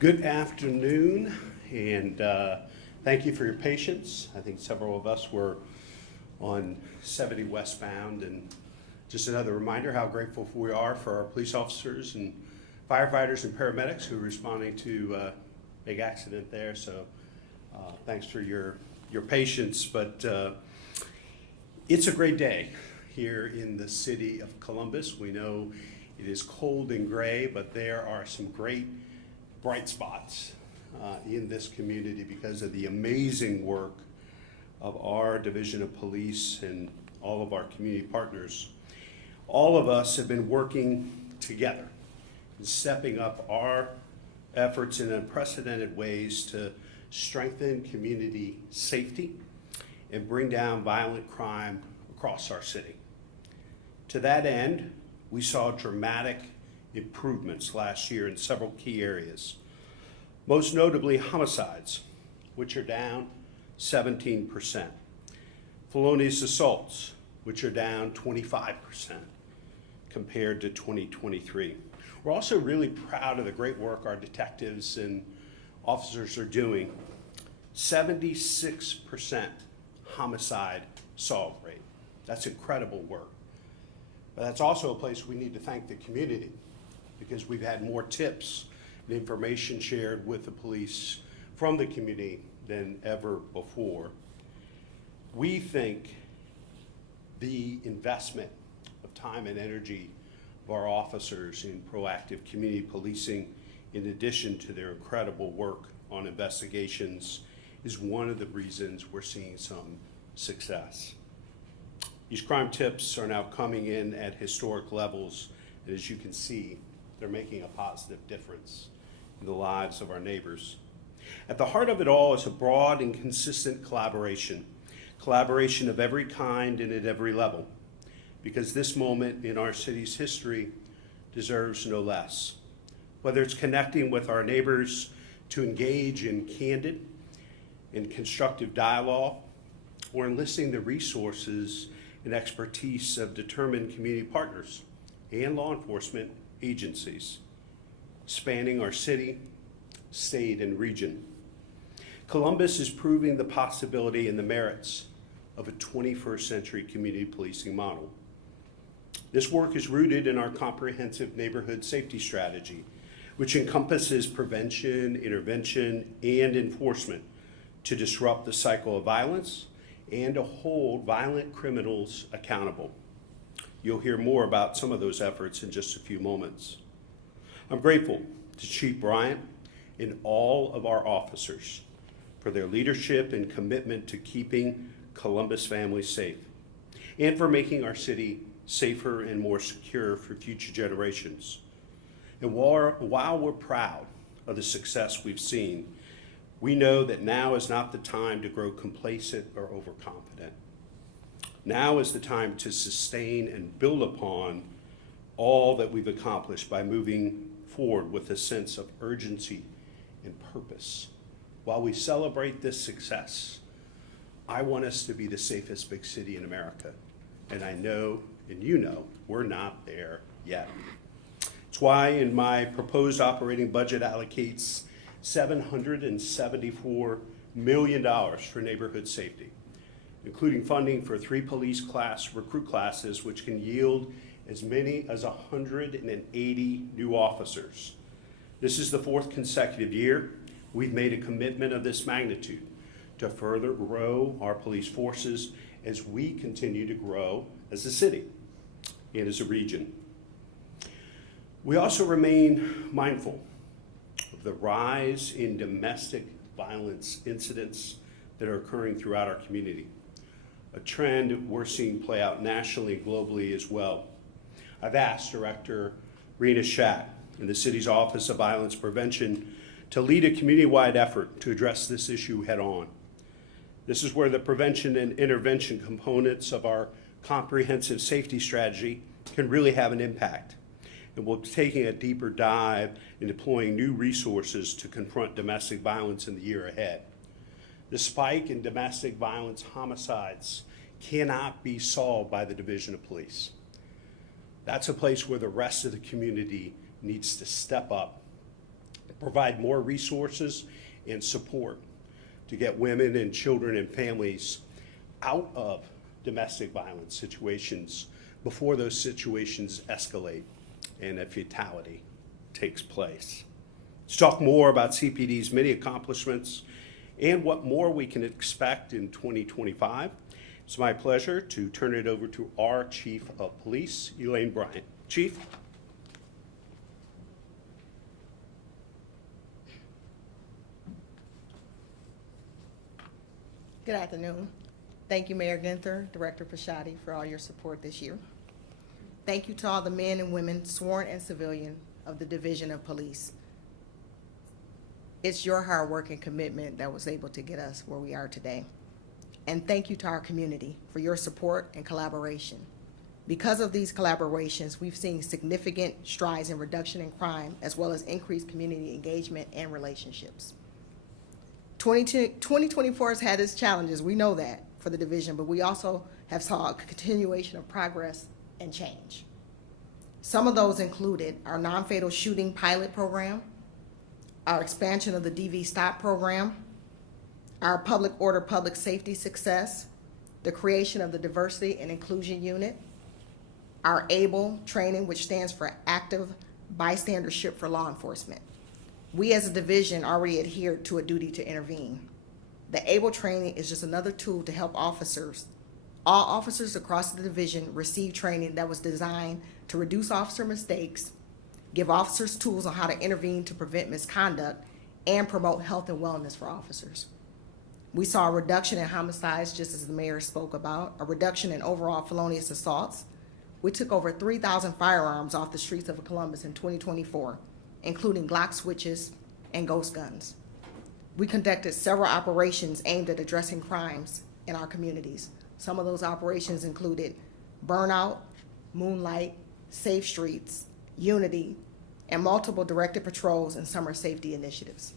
Good afternoon, and thank you for your patience. I think several of us were on 70 westbound, and just another reminder how grateful we are for our police officers and firefighters and paramedics who are responding to a big accident there. So thanks for your patience, but it's a great day here in the city of Columbus. We know it is cold and gray, but there are some great bright spots in this community because of the amazing work of our Division of Police and all of our community partners. All of us have been working together and stepping up our efforts in unprecedented ways to strengthen community safety and bring down violent crime across our city. To that end, we saw dramatic improvements last year in several key areas, most notably homicides, which are down 17%, felonious assaults, which are down 25% compared to 2023. We're also really proud of the great work our detectives and officers are doing. 76% homicide solve rate. That's incredible work. But that's also a place we need to thank the community, because we've had more tips and information shared with the police from the community than ever before. We think the investment of time and energy of our officers in proactive community policing, in addition to their incredible work on investigations, is one of the reasons we're seeing some success. These crime tips are now coming in at historic levels, and as you can see, they're making a positive difference in the lives of our neighbors. At the heart of it all is a broad and consistent collaboration of every kind and at every level, because this moment in our city's history deserves no less. Whether it's connecting with our neighbors to engage in candid and constructive dialogue, or enlisting the resources and expertise of determined community partners and law enforcement agencies spanning our city, state, and region. Columbus is proving the possibility and the merits of a 21st century community policing model. This work is rooted in our comprehensive neighborhood safety strategy, which encompasses prevention, intervention, and enforcement to disrupt the cycle of violence and to hold violent criminals accountable. You'll hear more about some of those efforts in just a few moments. I'm grateful to Chief Bryant and all of our officers for their leadership and commitment to keeping Columbus families safe, and for making our city safer and more secure for future generations. And while we're proud of the success we've seen, we know that now is not the time to grow complacent or overconfident. Now is the time to sustain and build upon all that we've accomplished by moving forward with a sense of urgency and purpose. While we celebrate this success, I want us to be the safest big city in America. And I know, and you know, we're not there yet. It's why in my proposed operating budget allocates $774 million for neighborhood safety, including funding for 3 police class recruit classes, which can yield as many as 180 new officers. This is the 4th consecutive year we've made a commitment of this magnitude to further grow our police forces as we continue to grow as a city and as a region. We also remain mindful of the rise in domestic violence incidents that are occurring throughout our community, a trend we're seeing play out nationally and globally as well. I've asked Director Rena Schack in the city's Office of Violence Prevention to lead a community-wide effort to address this issue head-on. This is where the prevention and intervention components of our comprehensive safety strategy can really have an impact. And we're taking a deeper dive in deploying new resources to confront domestic violence in the year ahead. The spike in domestic violence homicides cannot be solved by the Division of Police. That's a place where the rest of the community needs to step up, provide more resources and support to get women and children and families out of domestic violence situations before those situations escalate and a fatality takes place. Let's talk more about CPD's many accomplishments and what more we can expect in 2025. It's my pleasure to turn it over to our Chief of Police, Elaine Bryant. Chief. Good afternoon. Thank you, Mayor Ginther, Director Pashadi, for all your support this year. Thank you to all the men and women, sworn and civilian, of the Division of Police. It's your hard work and commitment that was able to get us where we are today. And thank you to our community for your support and collaboration. Because of these collaborations, we've seen significant strides in reduction in crime, as well as increased community engagement and relationships. 2024 has had its challenges, we know that, for the division, but we also have saw a continuation of progress and change. Some of those included our non-fatal shooting pilot program, our expansion of the DV Stop program, our public order, public safety success, the creation of the Diversity and Inclusion Unit, our ABLE training, which stands for Active Bystandership for Law Enforcement. We as a division already adhered to a duty to intervene. The ABLE training is just another tool to help officers. All officers across the division receive training that was designed to reduce officer mistakes, give officers tools on how to intervene to prevent misconduct, and promote health and wellness for officers. We saw a reduction in homicides, just as the mayor spoke about, a reduction in overall felonious assaults. We took over 3,000 firearms off the streets of Columbus in 2024, including Glock switches and ghost guns. We conducted several operations aimed at addressing crimes in our communities. Some of those operations included Burnout, Moonlight, Safe Streets, Unity, and multiple directed patrols and summer safety initiatives.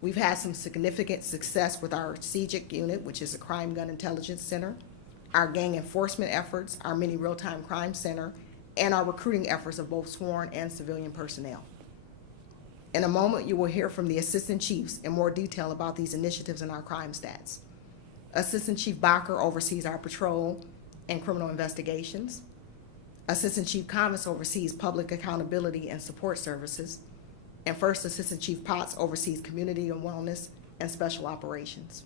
We've had some significant success with our CGIC unit, which is a Crime Gun Intelligence Center, our gang enforcement efforts, our mini real-time crime center, and our recruiting efforts of both sworn and civilian personnel. In a moment, you will hear from the Assistant Chiefs in more detail about these initiatives and our crime stats. Assistant Chief Bacher oversees our patrol and criminal investigations. Assistant Chief Convis oversees public accountability and support services. And First Assistant Chief Potts oversees community and wellness and special operations.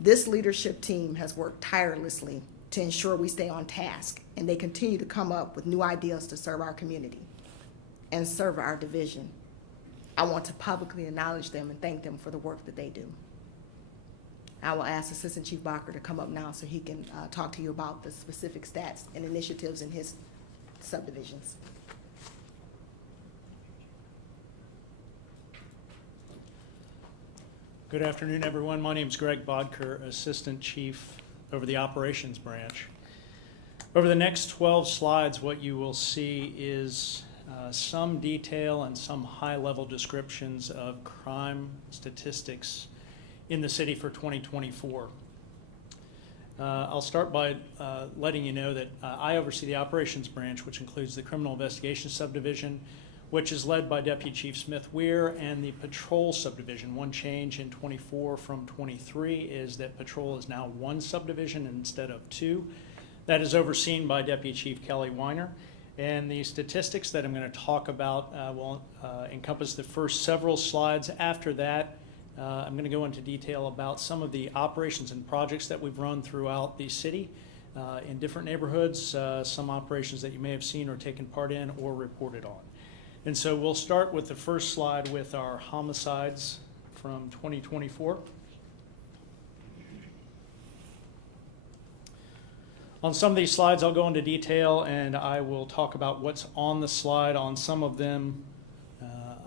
This leadership team has worked tirelessly to ensure we stay on task, and they continue to come up with new ideas to serve our community and serve our division. I want to publicly acknowledge them and thank them for the work that they do. I will ask Assistant Chief Bacher to come up now so he can talk to you about the specific stats and initiatives in his subdivisions. Good afternoon, everyone. My name is Greg Bodker, Assistant Chief over the Operations Branch. Over the next 12 slides, what you will see is some detail and some high-level descriptions of crime statistics in the city for 2024. I'll start by letting you know that I oversee the Operations Branch, which includes the Criminal Investigation Subdivision, which is led by Deputy Chief Smith Weir, and the Patrol Subdivision. One change in 24 from 23 is that Patrol is now one subdivision instead of two. That is overseen by Deputy Chief Kelly Weiner. And the statistics that I'm going to talk about will encompass the first several slides. After that, I'm going to go into detail about some of the operations and projects that we've run throughout the city in different neighborhoods, some operations that you may have seen or taken part in or reported on. And so we'll start with the first slide with our homicides from 2024. On some of these slides, I'll go into detail and I will talk about what's on the slide. On some of them,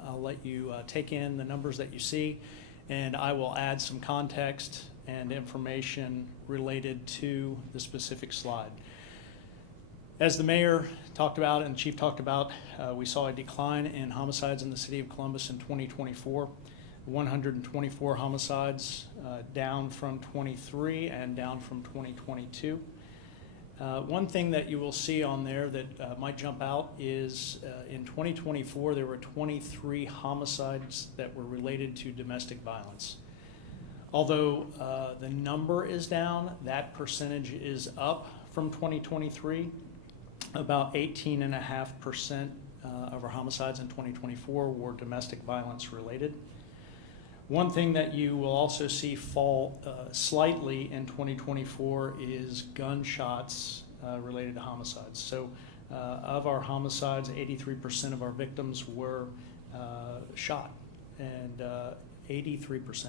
I'll let you take in the numbers that you see, and I will add some context and information related to the specific slide. As the mayor talked about and the chief talked about, we saw a decline in homicides in the city of Columbus in 2024. 124 homicides, down from 23 and down from 2022. One thing that you will see on there that might jump out is in 2024, there were 23 homicides that were related to domestic violence. Although the number is down, that percentage is up from 2023. About 18.5% of our homicides in 2024 were domestic violence related. One thing that you will also see fall slightly in 2024 is gunshots related to homicides. So of our homicides, 83% of our victims were shot, and 83%.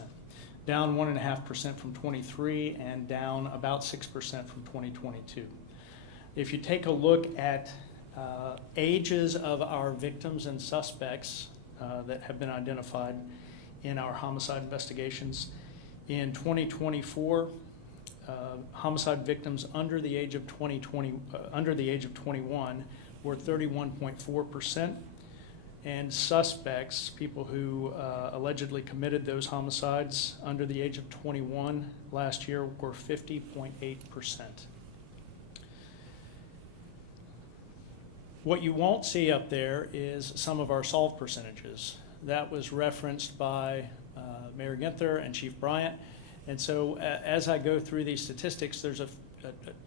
Down 1.5% from 23 and down about 6% from 2022. If you take a look at ages of our victims and suspects that have been identified in our homicide investigations, in 2024, homicide victims under the age of 21 were 31.4%, and suspects, people who allegedly committed those homicides under the age of 21 last year, were 50.8%. What you won't see up there is some of our solve percentages. That was referenced by Mayor Ginther and Chief Bryant. And so as I go through these statistics, there's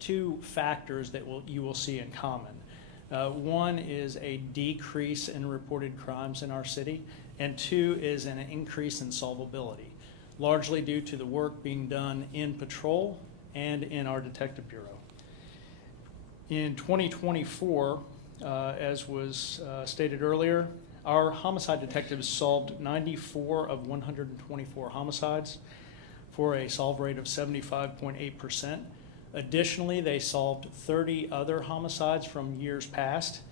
two factors that you will see in common. One is a decrease in reported crimes in our city, and two is an increase in solvability, largely due to the work being done in patrol and in our detective bureau. In 2024, as was stated earlier, our homicide detectives solved 94 of 124 homicides for a solve rate of 75.8%. Additionally, they solved 30 other homicides from years past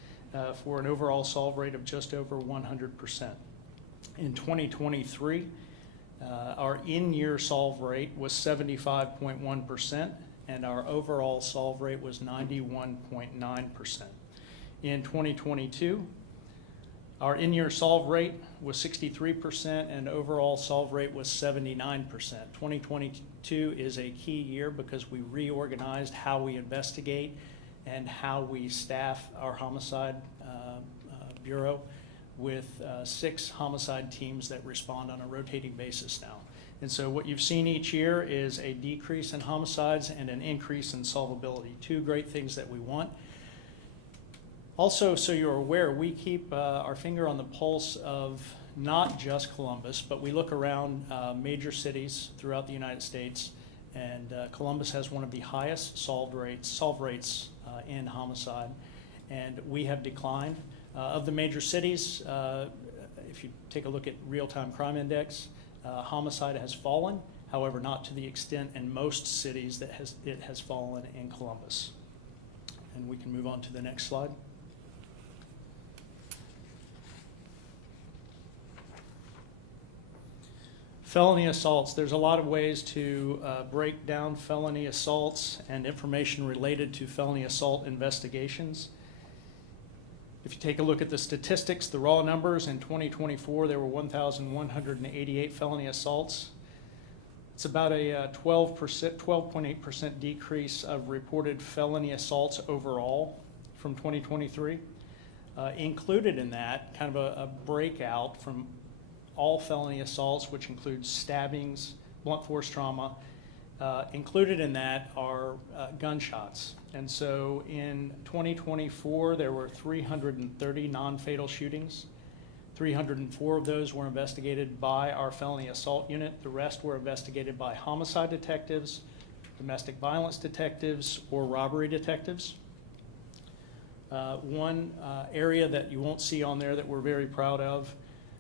for an overall solve rate of just over 100%. In 2023, our in-year solve rate was 75.1%, and our overall solve rate was 91.9%. In 2022, our in-year solve rate was 63% and overall solve rate was 79%. 2022 is a key year because we reorganized how we investigate and how we staff our homicide bureau with 6 homicide teams that respond on a rotating basis now. And so what you've seen each year is a decrease in homicides and an increase in solvability, two great things that we want. Also, so you're aware, we keep our finger on the pulse of not just Columbus, but we look around major cities throughout the United States, and Columbus has one of the highest solve rates in homicide, and we have declined. Of the major cities, if you take a look at real-time crime index, homicide has fallen, however, not to the extent in most cities that it has fallen in Columbus. And we can move on to the next slide. Felony assaults. There's a lot of ways to break down felony assaults and information related to felony assault investigations. If you take a look at the statistics, the raw numbers, in 2024, there were 1,188 felony assaults. It's about a 12.8% decrease of reported felony assaults overall from 2023. Included in that, kind of a breakout from all felony assaults, which includes stabbings, blunt force trauma. Included in that are gunshots. And so in 2024, there were 330 non-fatal shootings. 304 of those were investigated by our felony assault unit. The rest were investigated by homicide detectives, domestic violence detectives, or robbery detectives. One area that you won't see on there that we're very proud of,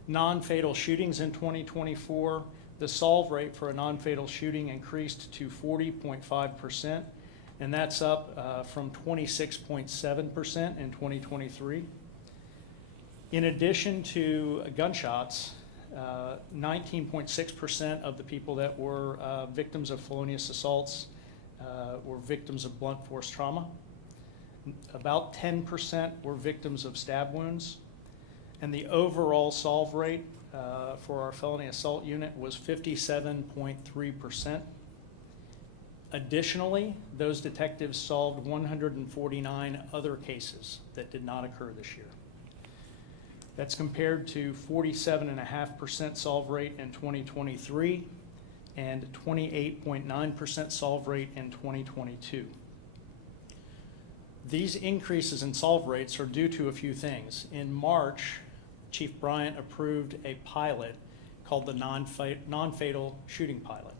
non-fatal shootings in 2024, the solve rate for a non-fatal shooting increased to 40.5%, and that's up from 26.7% in 2023. In addition to gunshots, 19.6% of the people that were victims of felonious assaults were victims of blunt force trauma. About 10% were victims of stab wounds. And the overall solve rate for our felony assault unit was 57.3%. Additionally, those detectives solved 149 other cases that did not occur this year. That's compared to 47.5% solve rate in 2023 and 28.9% solve rate in 2022. These increases in solve rates are due to a few things. In March, Chief Bryant approved a pilot called the non-fatal shooting pilot,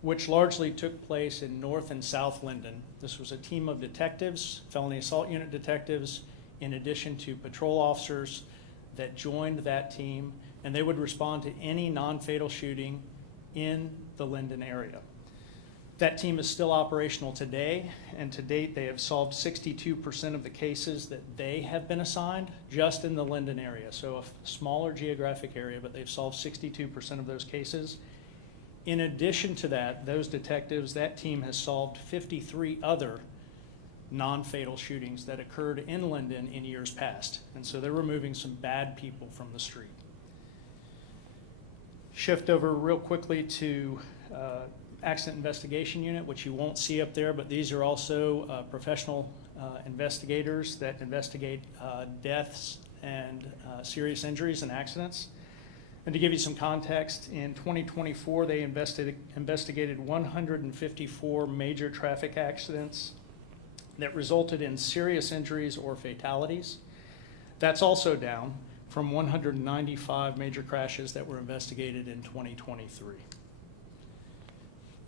which largely took place in North and South Linden. This was a team of detectives, felony assault unit detectives, in addition to patrol officers that joined that team, and they would respond to any non-fatal shooting in the Linden area. That team is still operational today, and to date they have solved 62% of the cases that they have been assigned just in the Linden area. So a smaller geographic area, but they've solved 62% of those cases. In addition to that, those detectives, that team has solved 53 other non-fatal shootings that occurred in Linden in years past. And so they're removing some bad people from the street. Shift over real quickly to Accident Investigation Unit, which you won't see up there, but these are also professional investigators that investigate deaths and serious injuries and accidents. And to give you some context, in 2024, they investigated 154 major traffic accidents that resulted in serious injuries or fatalities. That's also down from 195 major crashes that were investigated in 2023.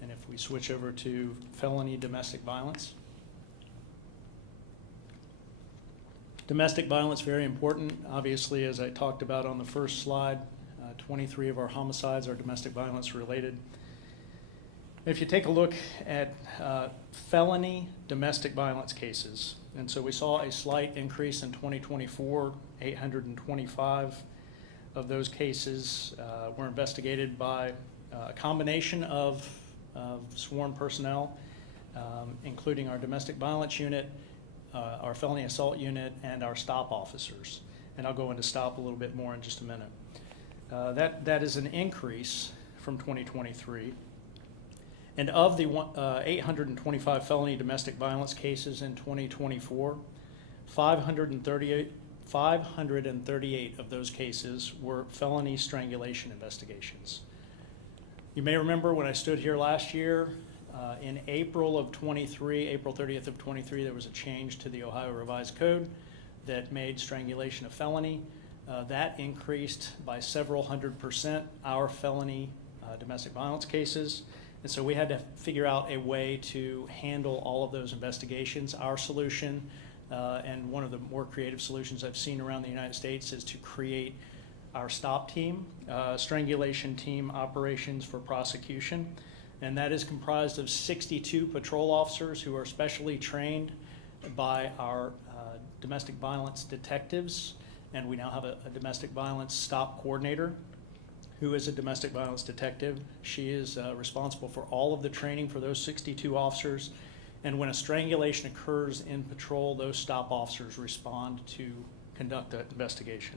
And if we switch over to felony domestic violence. Domestic violence, very important. Obviously, as I talked about on the first slide, 23 of our homicides are domestic violence related. If you take a look at felony domestic violence cases, and so we saw a slight increase in 2024, 825 of those cases were investigated by a combination of sworn personnel, including our domestic violence unit, our felony assault unit, and our stop officers. And I'll go into stop a little bit more in just a minute. That is an increase from 2023. And of the 825 felony domestic violence cases in 2024, 538 of those cases were felony strangulation investigations. You may remember when I stood here last year, in April of 23, April 30th of 23, there was a change to the Ohio Revised Code that made strangulation a felony. That increased by several 100% our felony domestic violence cases. And so we had to figure out a way to handle all of those investigations. Our solution, and one of the more creative solutions I've seen around the United States, is to create our STOP team, strangulation team operations for prosecution. And that is comprised of 62 patrol officers who are specially trained by our domestic violence detectives. And we now have a domestic violence STOP coordinator who is a domestic violence detective. She is responsible for all of the training for those 62 officers. And when a strangulation occurs in patrol, those STOP officers respond to conduct that investigation.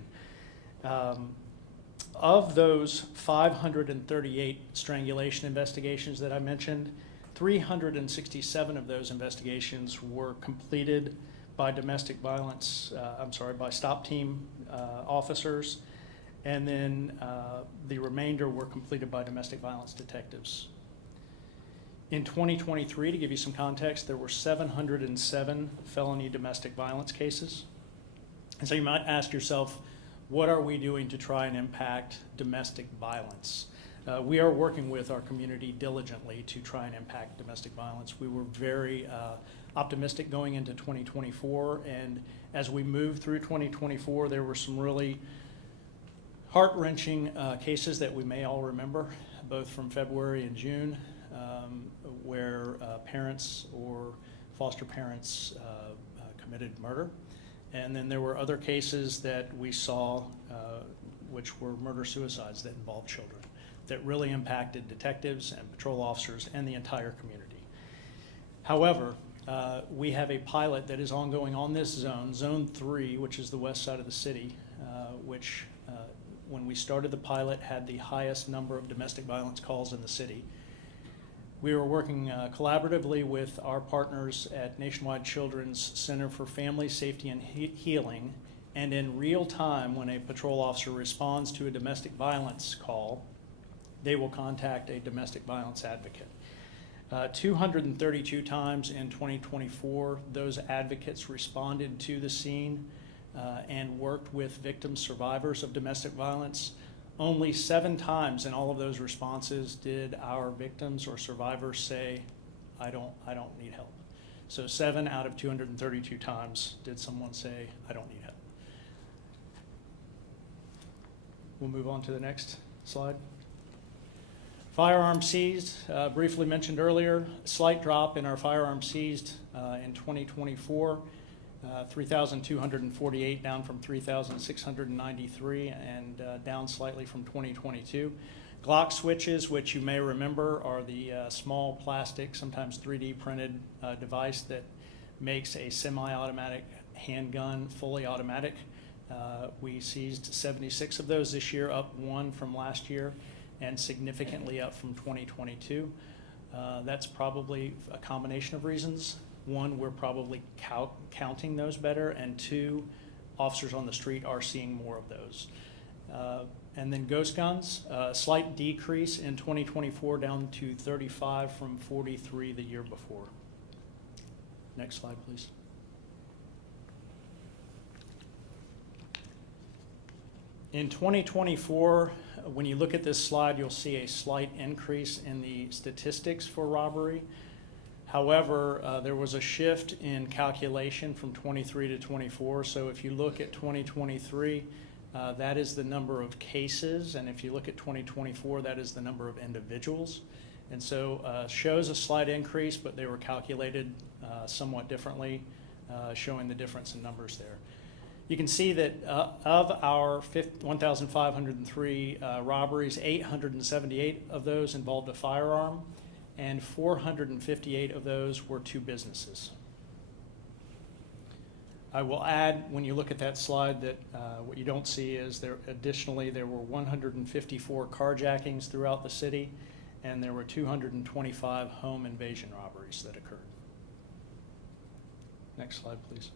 Of those 538 strangulation investigations that I mentioned, 367 of those investigations were completed by domestic violence, by STOP team officers, and then the remainder were completed by domestic violence detectives. In 2023, to give you some context, there were 707 felony domestic violence cases. And so you might ask yourself, what are we doing to try and impact domestic violence? We are working with our community diligently to try and impact domestic violence. We were very optimistic going into 2024, and as we moved through 2024, there were some really heart-wrenching cases that we may all remember, both from February and June, where parents or foster parents committed murder. And then there were other cases that we saw, which were murder-suicides that involved children, that really impacted detectives and patrol officers and the entire community. However, we have a pilot that is ongoing on this zone, Zone 3, which is the west side of the city, which when we started the pilot had the highest number of domestic violence calls in the city. We are working collaboratively with our partners at Nationwide Children's Center for Family Safety and Healing, and in real time, when a patrol officer responds to a domestic violence call, they will contact a domestic violence advocate. 232 times in 2024, those advocates responded to the scene and worked with victims, survivors of domestic violence. Only 7 times in all of those responses did our victims or survivors say, I don't need help. So 7 out of 232 times did someone say, I don't need help. We'll move on to the next slide. Firearms seized, briefly mentioned earlier, slight drop in our firearms seized in 2024. 3,248 down from 3,693 and down slightly from 2022. Glock switches, which you may remember, are the small plastic, sometimes 3D printed device that makes a semi-automatic handgun fully automatic. We seized 76 of those this year, up 1 from last year, and significantly up from 2022. That's probably a combination of reasons. 1, we're probably counting those better, and 2, officers on the street are seeing more of those. And then ghost guns, a slight decrease in 2024 down to 35 from 43 the year before. Next slide, please. In 2024, when you look at this slide, you'll see a slight increase in the statistics for robbery. However, there was a shift in calculation from 23 to 24. So if you look at 2023, that is the number of cases. And if you look at 2024, that is the number of individuals. And so shows a slight increase, but they were calculated somewhat differently, showing the difference in numbers there. You can see that of our 1,503 robberies, 878 of those involved a firearm, and 458 of those were to businesses. I will add, when you look at that slide, that what you don't see is there were 154 carjackings throughout the city, and there were 225 home invasion robberies that occurred. Next slide, please.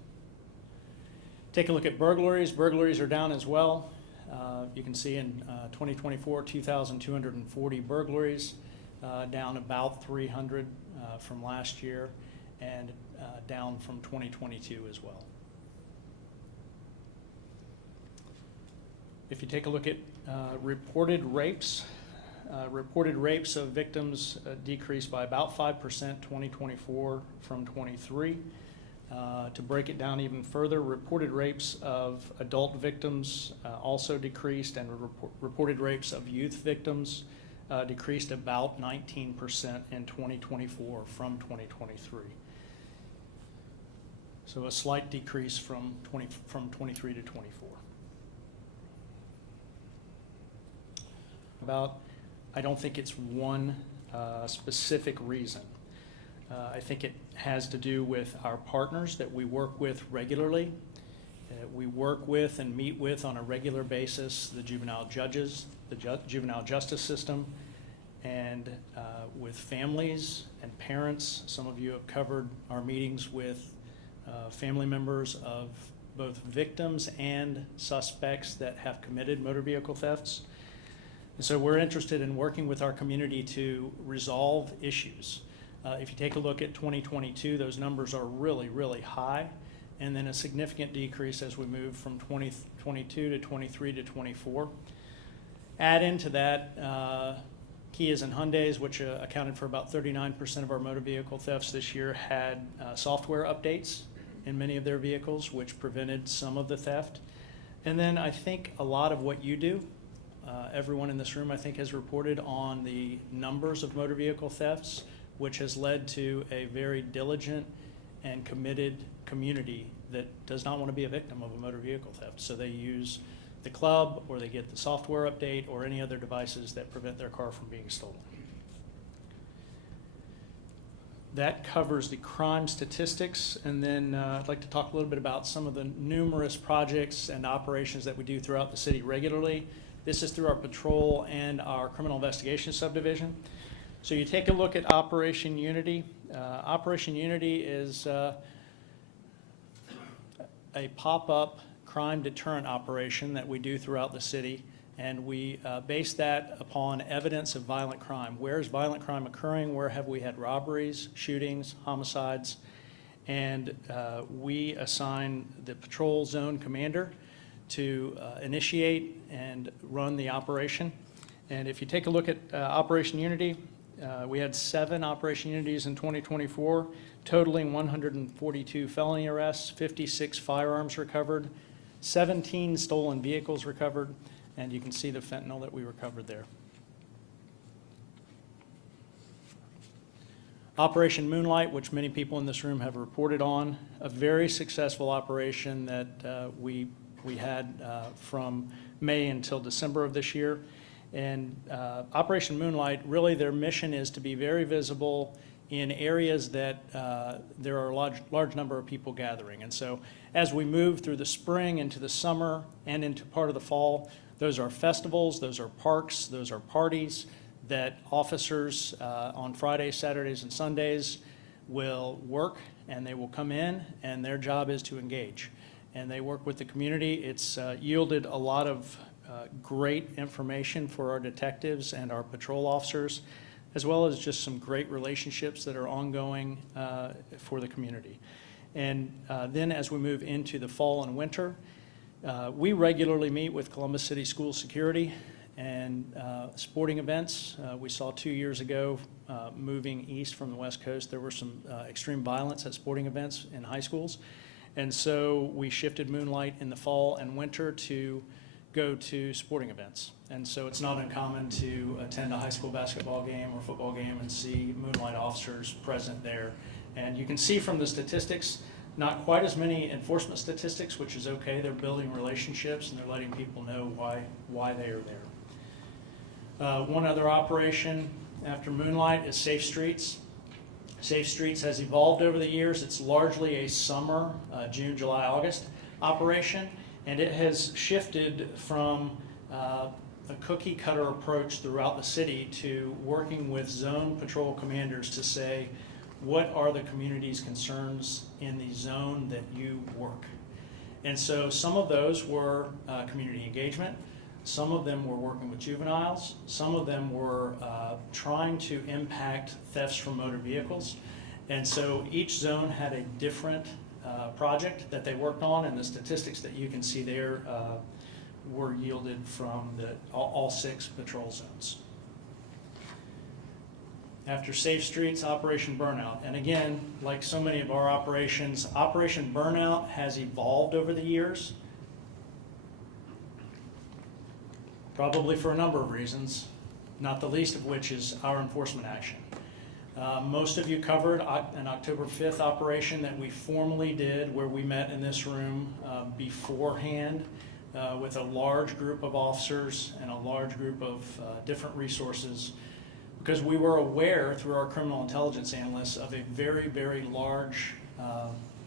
Take a look at burglaries. Burglaries are down as well. You can see in 2024, 2,240 burglaries, down about 300 from last year, and down from 2022 as well. If you take a look at reported rapes of victims decreased by about 5% 2024 from 23. To break it down even further, reported rapes of adult victims also decreased, and reported rapes of youth victims decreased about 19% in 2024 from 2023. So a slight decrease from 23 to 24. I don't think it's one specific reason. I think it has to do with our partners that we work with regularly. We work with and meet with on a regular basis the juvenile judges, the juvenile justice system, and with families and parents. Some of you have covered our meetings with family members of both victims and suspects that have committed motor vehicle thefts. And so we're interested in working with our community to resolve issues. If you take a look at 2022, those numbers are really, really high, and then a significant decrease as we move from 2022 to 23 to 24. Add into that Kias and Hyundais, which accounted for about 39% of our motor vehicle thefts this year, had software updates in many of their vehicles, which prevented some of the theft. And then I think a lot of what you do, everyone in this room I think has reported on the numbers of motor vehicle thefts, which has led to a very diligent and committed community that does not want to be a victim of a motor vehicle theft. So they use the club, or they get the software update, or any other devices that prevent their car from being stolen. That covers the crime statistics, and then I'd like to talk a little bit about some of the numerous projects and operations that we do throughout the city regularly. This is through our patrol and our criminal investigation subdivision. So you take a look at Operation Unity. Operation Unity is a pop-up crime deterrent operation that we do throughout the city, and we base that upon evidence of violent crime. Where is violent crime occurring? Where have we had robberies, shootings, homicides? And we assign the patrol zone commander to initiate and run the operation. And if you take a look at Operation Unity, we had 7 Operation Unities in 2024, totaling 142 felony arrests, 56 firearms recovered, 17 stolen vehicles recovered, and you can see the fentanyl that we recovered there. Operation Moonlight, which many people in this room have reported on, a very successful operation that we had from May until December of this year. And Operation Moonlight, really their mission is to be very visible in areas that there are a large number of people gathering. And so as we move through the spring into the summer and into part of the fall, those are festivals, those are parks, those are parties that officers on Fridays, Saturdays, and Sundays will work, and they will come in, and their job is to engage. And they work with the community. It's yielded a lot of great information for our detectives and our patrol officers, as well as just some great relationships that are ongoing for the community. And then as we move into the fall and winter, we regularly meet with Columbus City School Security and sporting events. We saw 2 years ago, moving east from the West Coast, there were some extreme violence at sporting events in high schools. And so we shifted Moonlight in the fall and winter to go to sporting events. And so it's not uncommon to attend a high school basketball game or football game and see Moonlight officers present there. And you can see from the statistics, not quite as many enforcement statistics, which is okay. They're building relationships and they're letting people know why they are there. One other operation after Moonlight is Safe Streets. Safe Streets has evolved over the years. It's largely a summer, June, July, August operation, and it has shifted from a cookie cutter approach throughout the city to working with zone patrol commanders to say, what are the community's concerns in the zone that you work? And so some of those were community engagement. Some of them were working with juveniles. Some of them were trying to impact thefts from motor vehicles. And so each zone had a different project that they worked on, and the statistics that you can see there were yielded from all 6 patrol zones. After Safe Streets, Operation Burnout. And again, like so many of our operations, Operation Burnout has evolved over the years, probably for a number of reasons, not the least of which is our enforcement action. Most of you covered an October 5th operation that we formally did where we met in this room beforehand with a large group of officers and a large group of different resources, because we were aware through our criminal intelligence analysts of a very, very large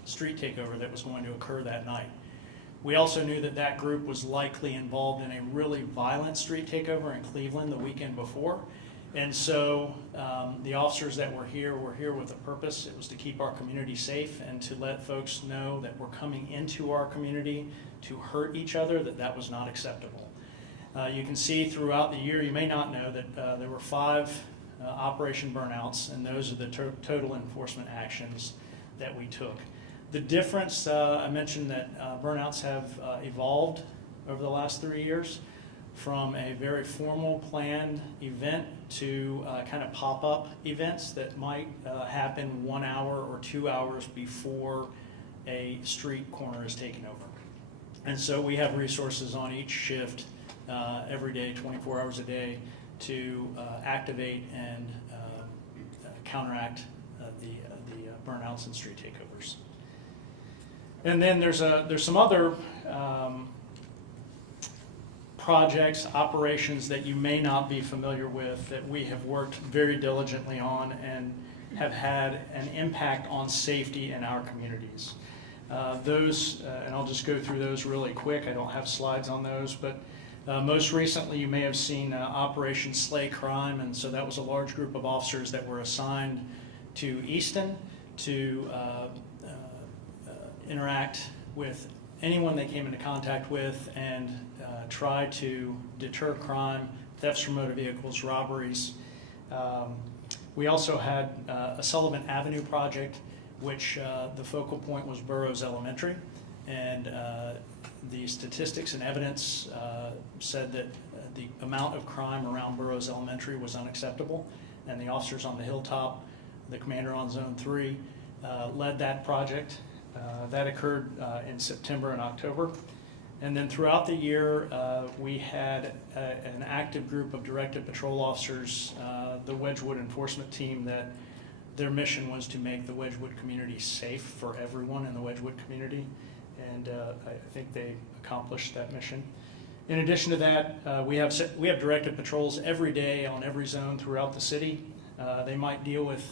street takeover that was going to occur that night. We also knew that that group was likely involved in a really violent street takeover in Cleveland the weekend before. And so the officers that were here with a purpose. It was to keep our community safe and to let folks know that we're coming into our community to hurt each other, that was not acceptable. You can see throughout the year, you may not know that there were 5 Operation Burnouts, and those are the total enforcement actions that we took. The difference, I mentioned that burnouts have evolved over the last 3 years from a very formal planned event to kind of pop-up events that might happen 1 hour or 2 hours before a street corner is taken over. And so we have resources on each shift every day, 24 hours a day, to activate and counteract the burnouts and street takeovers. And then there's some other projects, operations that you may not be familiar with that we have worked very diligently on and have had an impact on safety in our communities. And I'll just go through those really quick. I don't have slides on those, but Most recently, you may have seen Operation Slay Crime, and so that was a large group of officers that were assigned to Easton to interact with anyone they came into contact with and try to deter crime, thefts from motor vehicles, robberies. We also had a Sullivan Avenue project, which the focal point was Burroughs Elementary, and the statistics and evidence said that the amount of crime around Burroughs Elementary was unacceptable, and the officers on the hilltop, the commander on Zone 3, led that project. That occurred in September and October. And then throughout the year, we had an active group of directed patrol officers, the Wedgwood enforcement team, that their mission was to make the Wedgwood community safe for everyone in the Wedgwood community. And I think they accomplished that mission. In addition to that, we have directed patrols every day on every zone throughout the city. They might deal with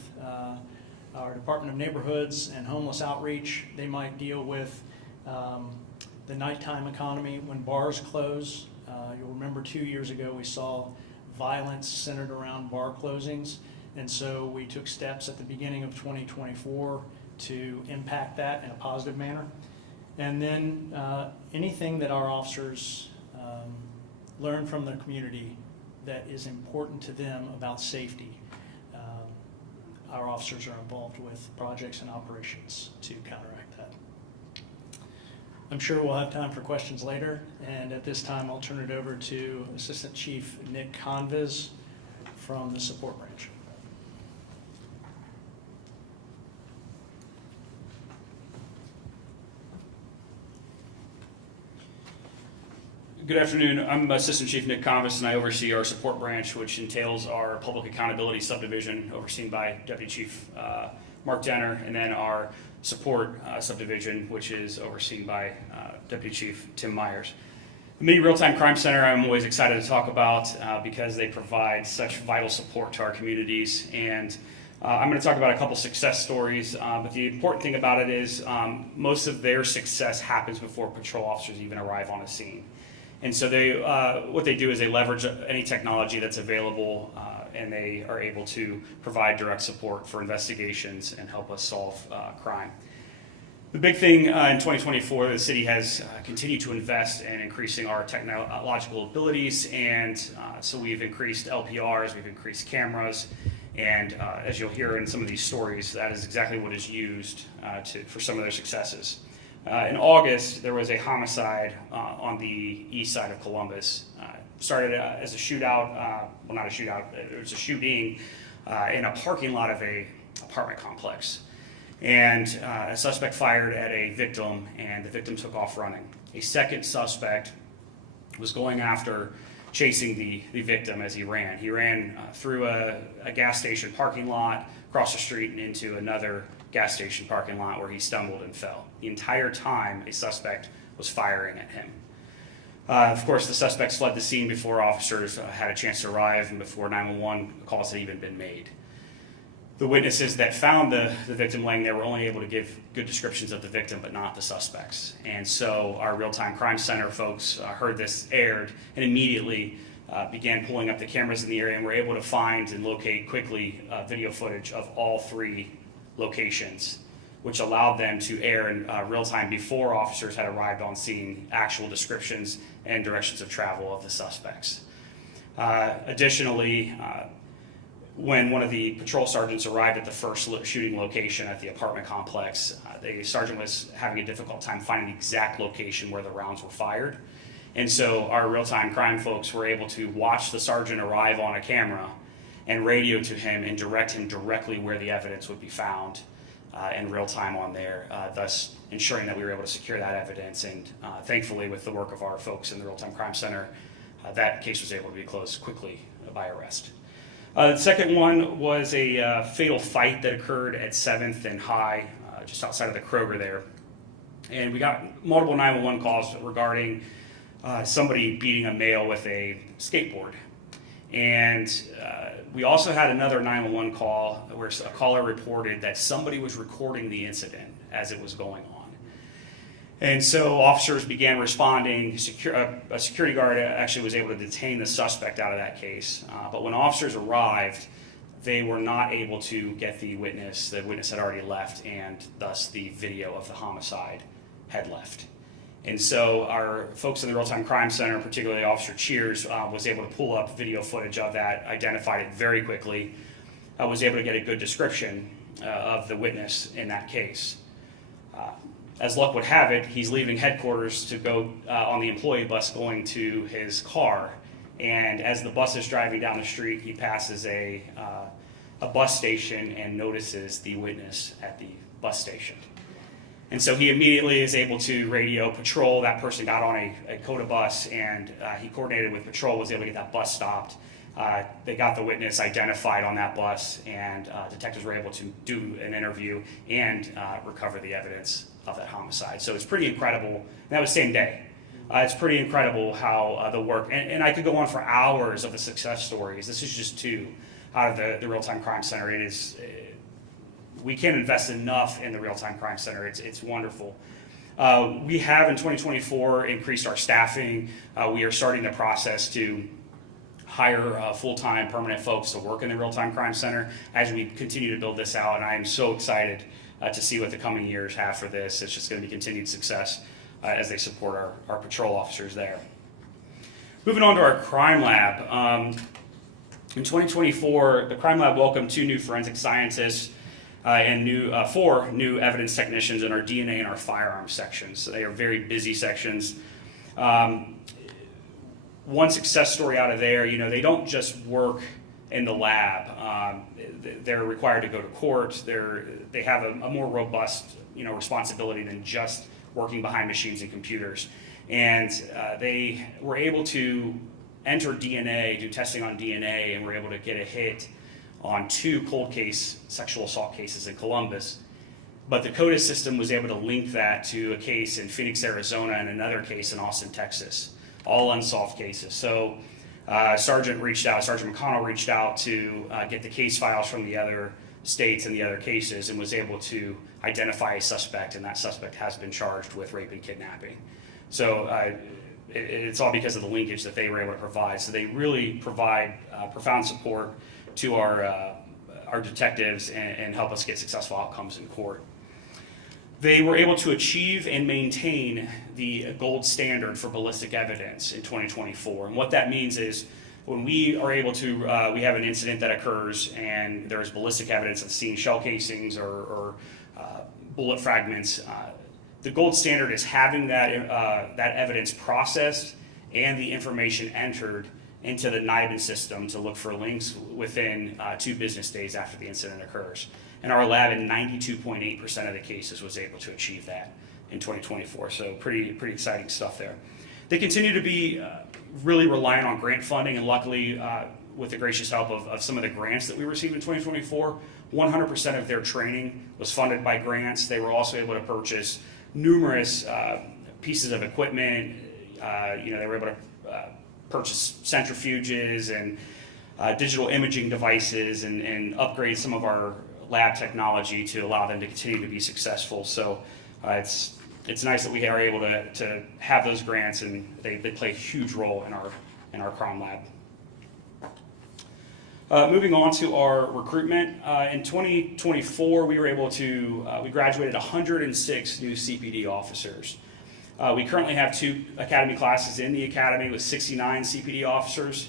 our Department of Neighborhoods and Homeless Outreach. They might deal with the nighttime economy when bars close. You'll remember 2 years ago we saw violence centered around bar closings, and so we took steps at the beginning of 2024 to impact that in a positive manner. And then anything that our officers learn from the community that is important to them about safety, our officers are involved with projects and operations to counteract that. I'm sure we'll have time for questions later, and at this time I'll turn it over to Assistant Chief Nick Conviz from the support branch. Good afternoon. I'm Assistant Chief Nick Conviz, and I oversee our support branch, which entails our public accountability subdivision, overseen by Deputy Chief Mark Denner, and then our support subdivision, which is overseen by Deputy Chief Tim Myers. The Mini Real-Time Crime Center I'm always excited to talk about because they provide such vital support to our communities. And I'm going to talk about a couple success stories, but the important thing about it is most of their success happens before patrol officers even arrive on a scene. And so what they do is they leverage any technology that's available, and they are able to provide direct support for investigations and help us solve crime. The big thing in 2024, the city has continued to invest in increasing our technological abilities, and so we've increased LPRs, we've increased cameras, and as you'll hear in some of these stories, that is exactly what is used for some of their successes. In August, there was a homicide on the east side of Columbus. Started as a shootout, well, not a shootout, it was a shooting in a parking lot of a apartment complex. And a suspect fired at a victim, and the victim took off running. A second suspect was going after, chasing the victim as he ran. He ran through a gas station parking lot, across the street, and into another gas station parking lot where he stumbled and fell. The entire time, a suspect was firing at him. Of course, the suspects fled the scene before officers had a chance to arrive and before 911 calls had even been made. The witnesses that found the victim laying there were only able to give good descriptions of the victim, but not the suspects. And so our Real-Time Crime Center folks heard this aired and immediately began pulling up the cameras in the area and were able to find and locate quickly video footage of all three locations, which allowed them to air in real time before officers had arrived on scene actual descriptions and directions of travel of the suspects. Additionally, when one of the patrol sergeants arrived at the first shooting location at the apartment complex, the sergeant was having a difficult time finding the exact location where the rounds were fired. And so our real-time crime folks were able to watch the sergeant arrive on a camera and radio to him and direct him directly where the evidence would be found in real time on there, thus ensuring that we were able to secure that evidence. And thankfully, with the work of our folks in the Real-Time Crime Center, that case was able to be closed quickly by arrest. The second one was a fatal fight that occurred at 7th and High, just outside of the Kroger there. And we got multiple 911 calls regarding somebody beating a male with a skateboard. And we also had another 911 call where a caller reported that somebody was recording the incident as it was going on. And so officers began responding. A security guard actually was able to detain the suspect out of that case. But when officers arrived, they were not able to get the witness. The witness had already left, and thus the video of the homicide had left. And so our folks in the Real-Time Crime Center, particularly Officer Cheers, was able to pull up video footage of that, identified it very quickly, was able to get a good description of the witness in that case. As luck would have it, he's leaving headquarters to go on the employee bus going to his car. And as the bus is driving down the street, he passes a bus station and notices the witness at the bus station. And so he immediately is able to radio patrol. That person got on a CODA bus, and he coordinated with patrol, was able to get that bus stopped. They got the witness identified on that bus, and detectives were able to do an interview and recover the evidence of that homicide. So it's pretty incredible. And that was same day. It's pretty incredible how the work, and I could go on for hours of the success stories. This is just two out of the Real-Time Crime Center. It is, we can't invest enough in the Real-Time Crime Center. It's wonderful. We have in 2024 increased our staffing. We are starting the process to hire full-time permanent folks to work in the Real-Time Crime Center as we continue to build this out, and I am so excited to see what the coming years have for this. It's just going to be continued success as they support our patrol officers there. Moving on to our crime lab. In 2024, the crime lab welcomed 2 new forensic scientists and 4 new evidence technicians in our DNA and our firearms sections. So they are very busy sections. One success story out of there, they don't just work in the lab. They're required to go to court. They have a more robust, responsibility than just working behind machines and computers. And they were able to enter DNA, do testing on DNA, and were able to get a hit on 2 cold case sexual assault cases in Columbus. But the CODIS system was able to link that to a case in Phoenix, Arizona, and another case in Austin, Texas, all unsolved cases. So Sergeant McConnell reached out to get the case files from the other states and the other cases, and was able to identify a suspect, and that suspect has been charged with rape and kidnapping. So it's all because of the linkage that they were able to provide. So they really provide profound support to our detectives and help us get successful outcomes in court. They were able to achieve and maintain the gold standard for ballistic evidence in 2024. And what that means is when we are able to, we have an incident that occurs and there's ballistic evidence of seeing shell casings or bullet fragments, the gold standard is having that evidence processed and the information entered into the NIBIN system to look for links within 2 business days after the incident occurs. And our lab in 92.8% of the cases was able to achieve that in 2024. So pretty exciting stuff there. They continue to be really reliant on grant funding, and luckily, with the gracious help of some of the grants that we received in 2024, 100% of their training was funded by grants. They were also able to purchase numerous pieces of equipment. They were able to purchase centrifuges and digital imaging devices and upgrade some of our lab technology to allow them to continue to be successful. So it's nice that we are able to have those grants, and they play a huge role in our crime lab. Moving on to our recruitment. In 2024, we were able to, we graduated 106 new CPD officers. We currently have 2 academy classes in the academy with 69 CPD officers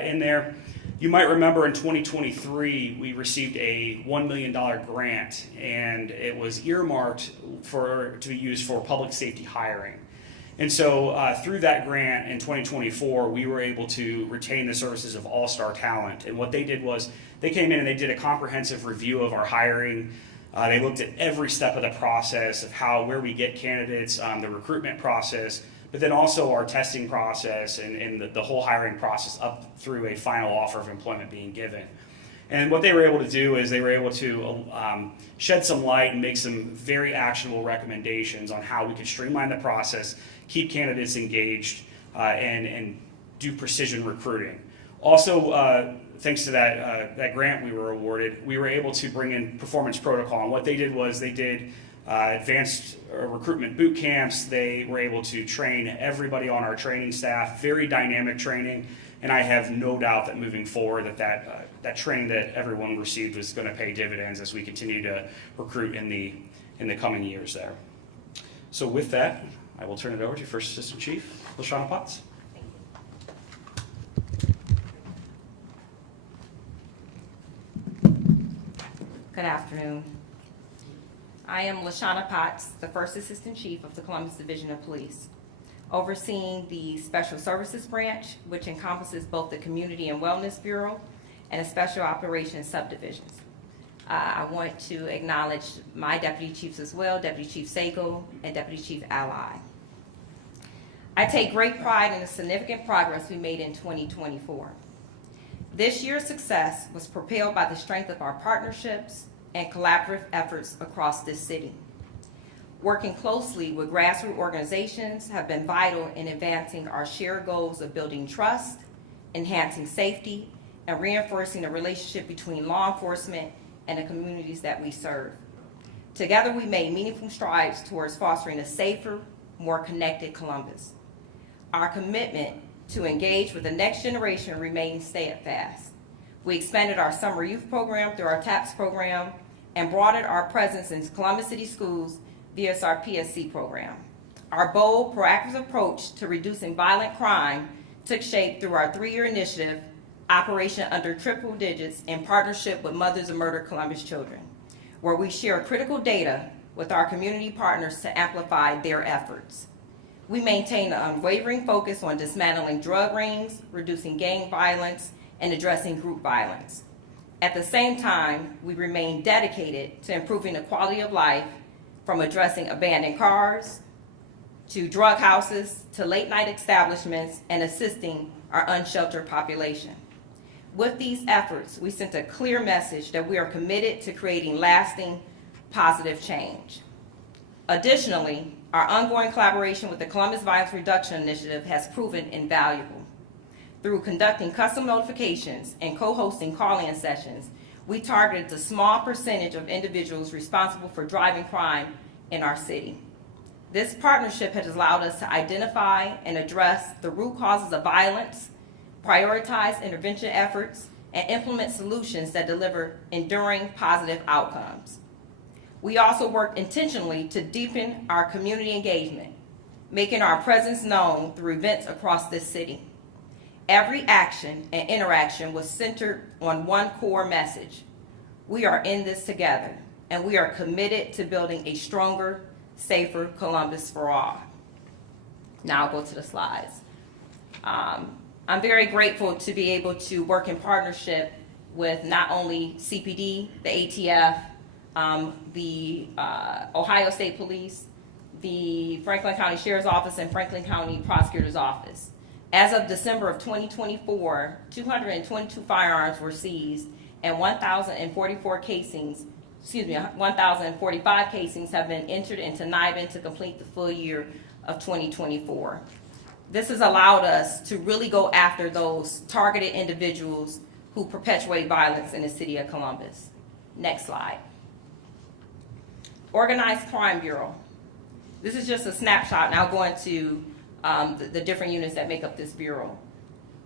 in there. You might remember in 2023, we received a $1 million grant, and it was earmarked to be used for public safety hiring. And so through that grant in 2024, we were able to retain the services of All-Star Talent. And what they did was they came in and they did a comprehensive review of our hiring. They looked at every step of the process of where we get candidates, the recruitment process, but then also our testing process and the whole hiring process up through a final offer of employment being given. And what they were able to do is they were able to shed some light and make some very actionable recommendations on how we could streamline the process, keep candidates engaged, and do precision recruiting. Also, thanks to that grant we were awarded, we were able to bring in performance protocol. And what they did was they did advanced recruitment boot camps. They were able to train everybody on our training staff, very dynamic training, and I have no doubt that moving forward that training that everyone received was going to pay dividends as we continue to recruit in the coming years there. So with that, I will turn it over to First Assistant Chief LaShawna Potts. Good afternoon. I am LaShawna Potts, the First Assistant Chief of the Columbus Division of Police, overseeing the Special Services Branch, which encompasses both the Community and Wellness Bureau and the Special Operations Subdivisions. I want to acknowledge my Deputy Chiefs as well, Deputy Chief Sago and Deputy Chief Ally. I take great pride in the significant progress we made in 2024. This year's success was propelled by the strength of our partnerships and collaborative efforts across this city. Working closely with grassroots organizations have been vital in advancing our shared goals of building trust, enhancing safety, and reinforcing the relationship between law enforcement and the communities that we serve. Together, we made meaningful strides towards fostering a safer, more connected Columbus. Our commitment to engage with the next generation remains steadfast. We expanded our summer youth program through our TAPS program and broadened our presence in Columbus City schools via our PSC program. Our bold, proactive approach to reducing violent crime took shape through our 3-year initiative, Operation Under Triple Digits, in partnership with Mothers of Murdered Columbus Children, where we share critical data with our community partners to amplify their efforts. We maintain an unwavering focus on dismantling drug rings, reducing gang violence, and addressing group violence. At the same time, we remain dedicated to improving the quality of life, from addressing abandoned cars, to drug houses, to late-night establishments, and assisting our unsheltered population. With these efforts, we sent a clear message that we are committed to creating lasting, positive change. Additionally, our ongoing collaboration with the Columbus Violence Reduction Initiative has proven invaluable. Through conducting custom notifications and co-hosting call-in sessions, we targeted the small percentage of individuals responsible for driving crime in our city. This partnership has allowed us to identify and address the root causes of violence, prioritize intervention efforts, and implement solutions that deliver enduring positive outcomes. We also work intentionally to deepen our community engagement, making our presence known through events across this city. Every action and interaction was centered on one core message: we are in this together, and we are committed to building a stronger, safer Columbus for all. Now I'll go to the slides. I'm very grateful to be able to work in partnership with not only CPD, the ATF, the Ohio State Police, the Franklin County Sheriff's Office, and Franklin County Prosecutor's Office. As of December of 2024, 222 firearms were seized, and 1,045 casings have been entered into NIBIN to complete the full year of 2024. This has allowed us to really go after those targeted individuals who perpetuate violence in the city of Columbus. Next slide. Organized Crime Bureau. This is just a snapshot, and I'll go into the different units that make up this bureau.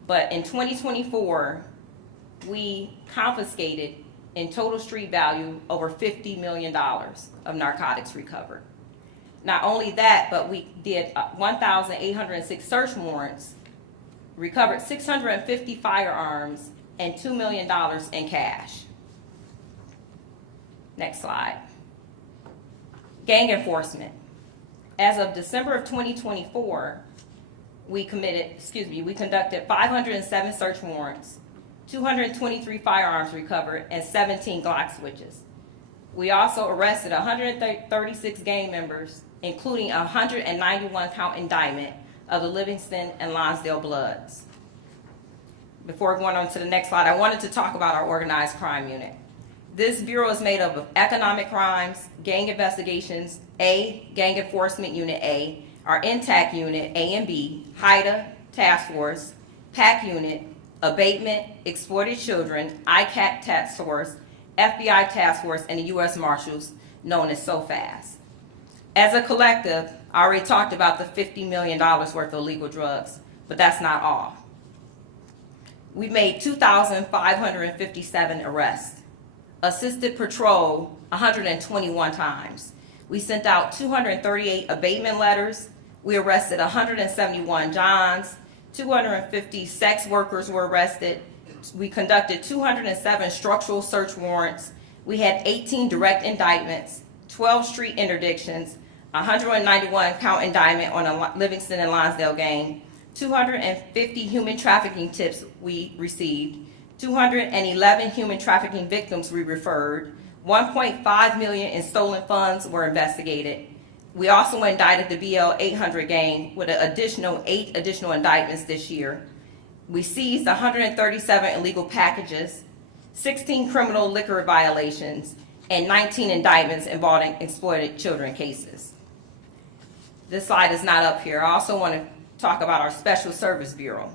But in 2024, we confiscated in total street value over $50 million of narcotics recovered. Not only that, but we did 1,806 search warrants, recovered 650 firearms, and $2 million in cash. Next slide. Gang enforcement. As of December of 2024, we conducted 507 search warrants, 223 firearms recovered, and 17 Glock switches. We also arrested 136 gang members, including a 191 count indictment of the Livingston and Lonsdale Bloods. Before going on to the next slide, I wanted to talk about our organized crime unit. This bureau is made up of economic crimes, gang investigations, Gang Enforcement Unit A, our INTAC Unit A and B, HIDA Task Force, PAC Unit, Abatement, Exploited Children, ICAC Task Force, FBI Task Force, and the U.S. Marshals, known as SOFAS. As a collective, I already talked about the $50 million worth of illegal drugs, but that's not all. We made 2,557 arrests, assisted patrol 121 times. We sent out 238 abatement letters. We arrested 171 Johns. 250 sex workers were arrested. We conducted 207 structural search warrants. We had 18 direct indictments, 12 street interdictions, 191 count indictment on a Livingston and Lonsdale gang, 250 human trafficking tips we received, 211 human trafficking victims we referred, 1.5 million in stolen funds were investigated. We also indicted the BL 800 gang with an additional 8 additional indictments this year. We seized 137 illegal packages, 16 criminal liquor violations, and 19 indictments involving exploited children cases. This slide is not up here. I also want to talk about our Special Service Bureau.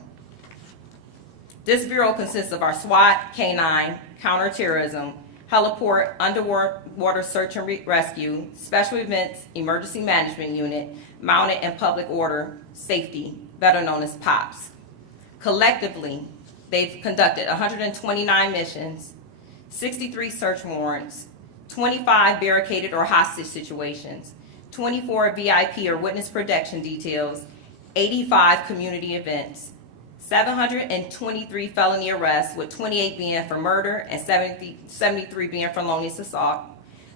This bureau consists of our SWAT, K-9, counterterrorism, heliport, underwater search and rescue, special events, emergency management unit, mounted and public order safety, better known as POPs. Collectively, they've conducted 129 missions, 63 search warrants, 25 barricaded or hostage situations, 24 VIP or witness protection details, 85 community events, 723 felony arrests, with 28 being for murder and 73 being for felonious assault.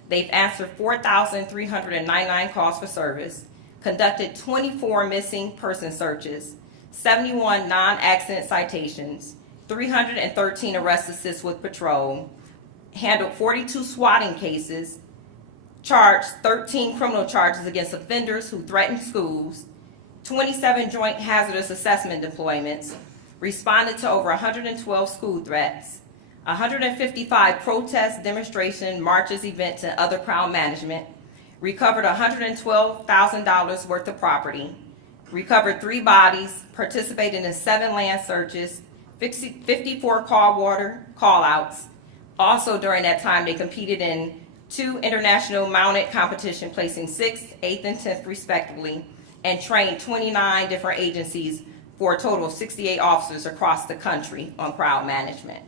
They've answered 4,399 calls for service, conducted 24 missing person searches, 71 non-accident citations, 313 arrest assists with patrol, handled 42 swatting cases, charged 13 criminal charges against offenders who threatened schools, 27 joint hazardous assessment deployments, responded to over 112 school threats, 155 protests, demonstration, marches, events, and other crowd management, recovered $112,000 worth of property, recovered 3 bodies, participated in 7 land searches, 54 call-outs. Also during that time, they competed in 2 international mounted competition, placing 6th, 8th, and 10th respectively, and trained 29 different agencies for a total of 68 officers across the country on crowd management.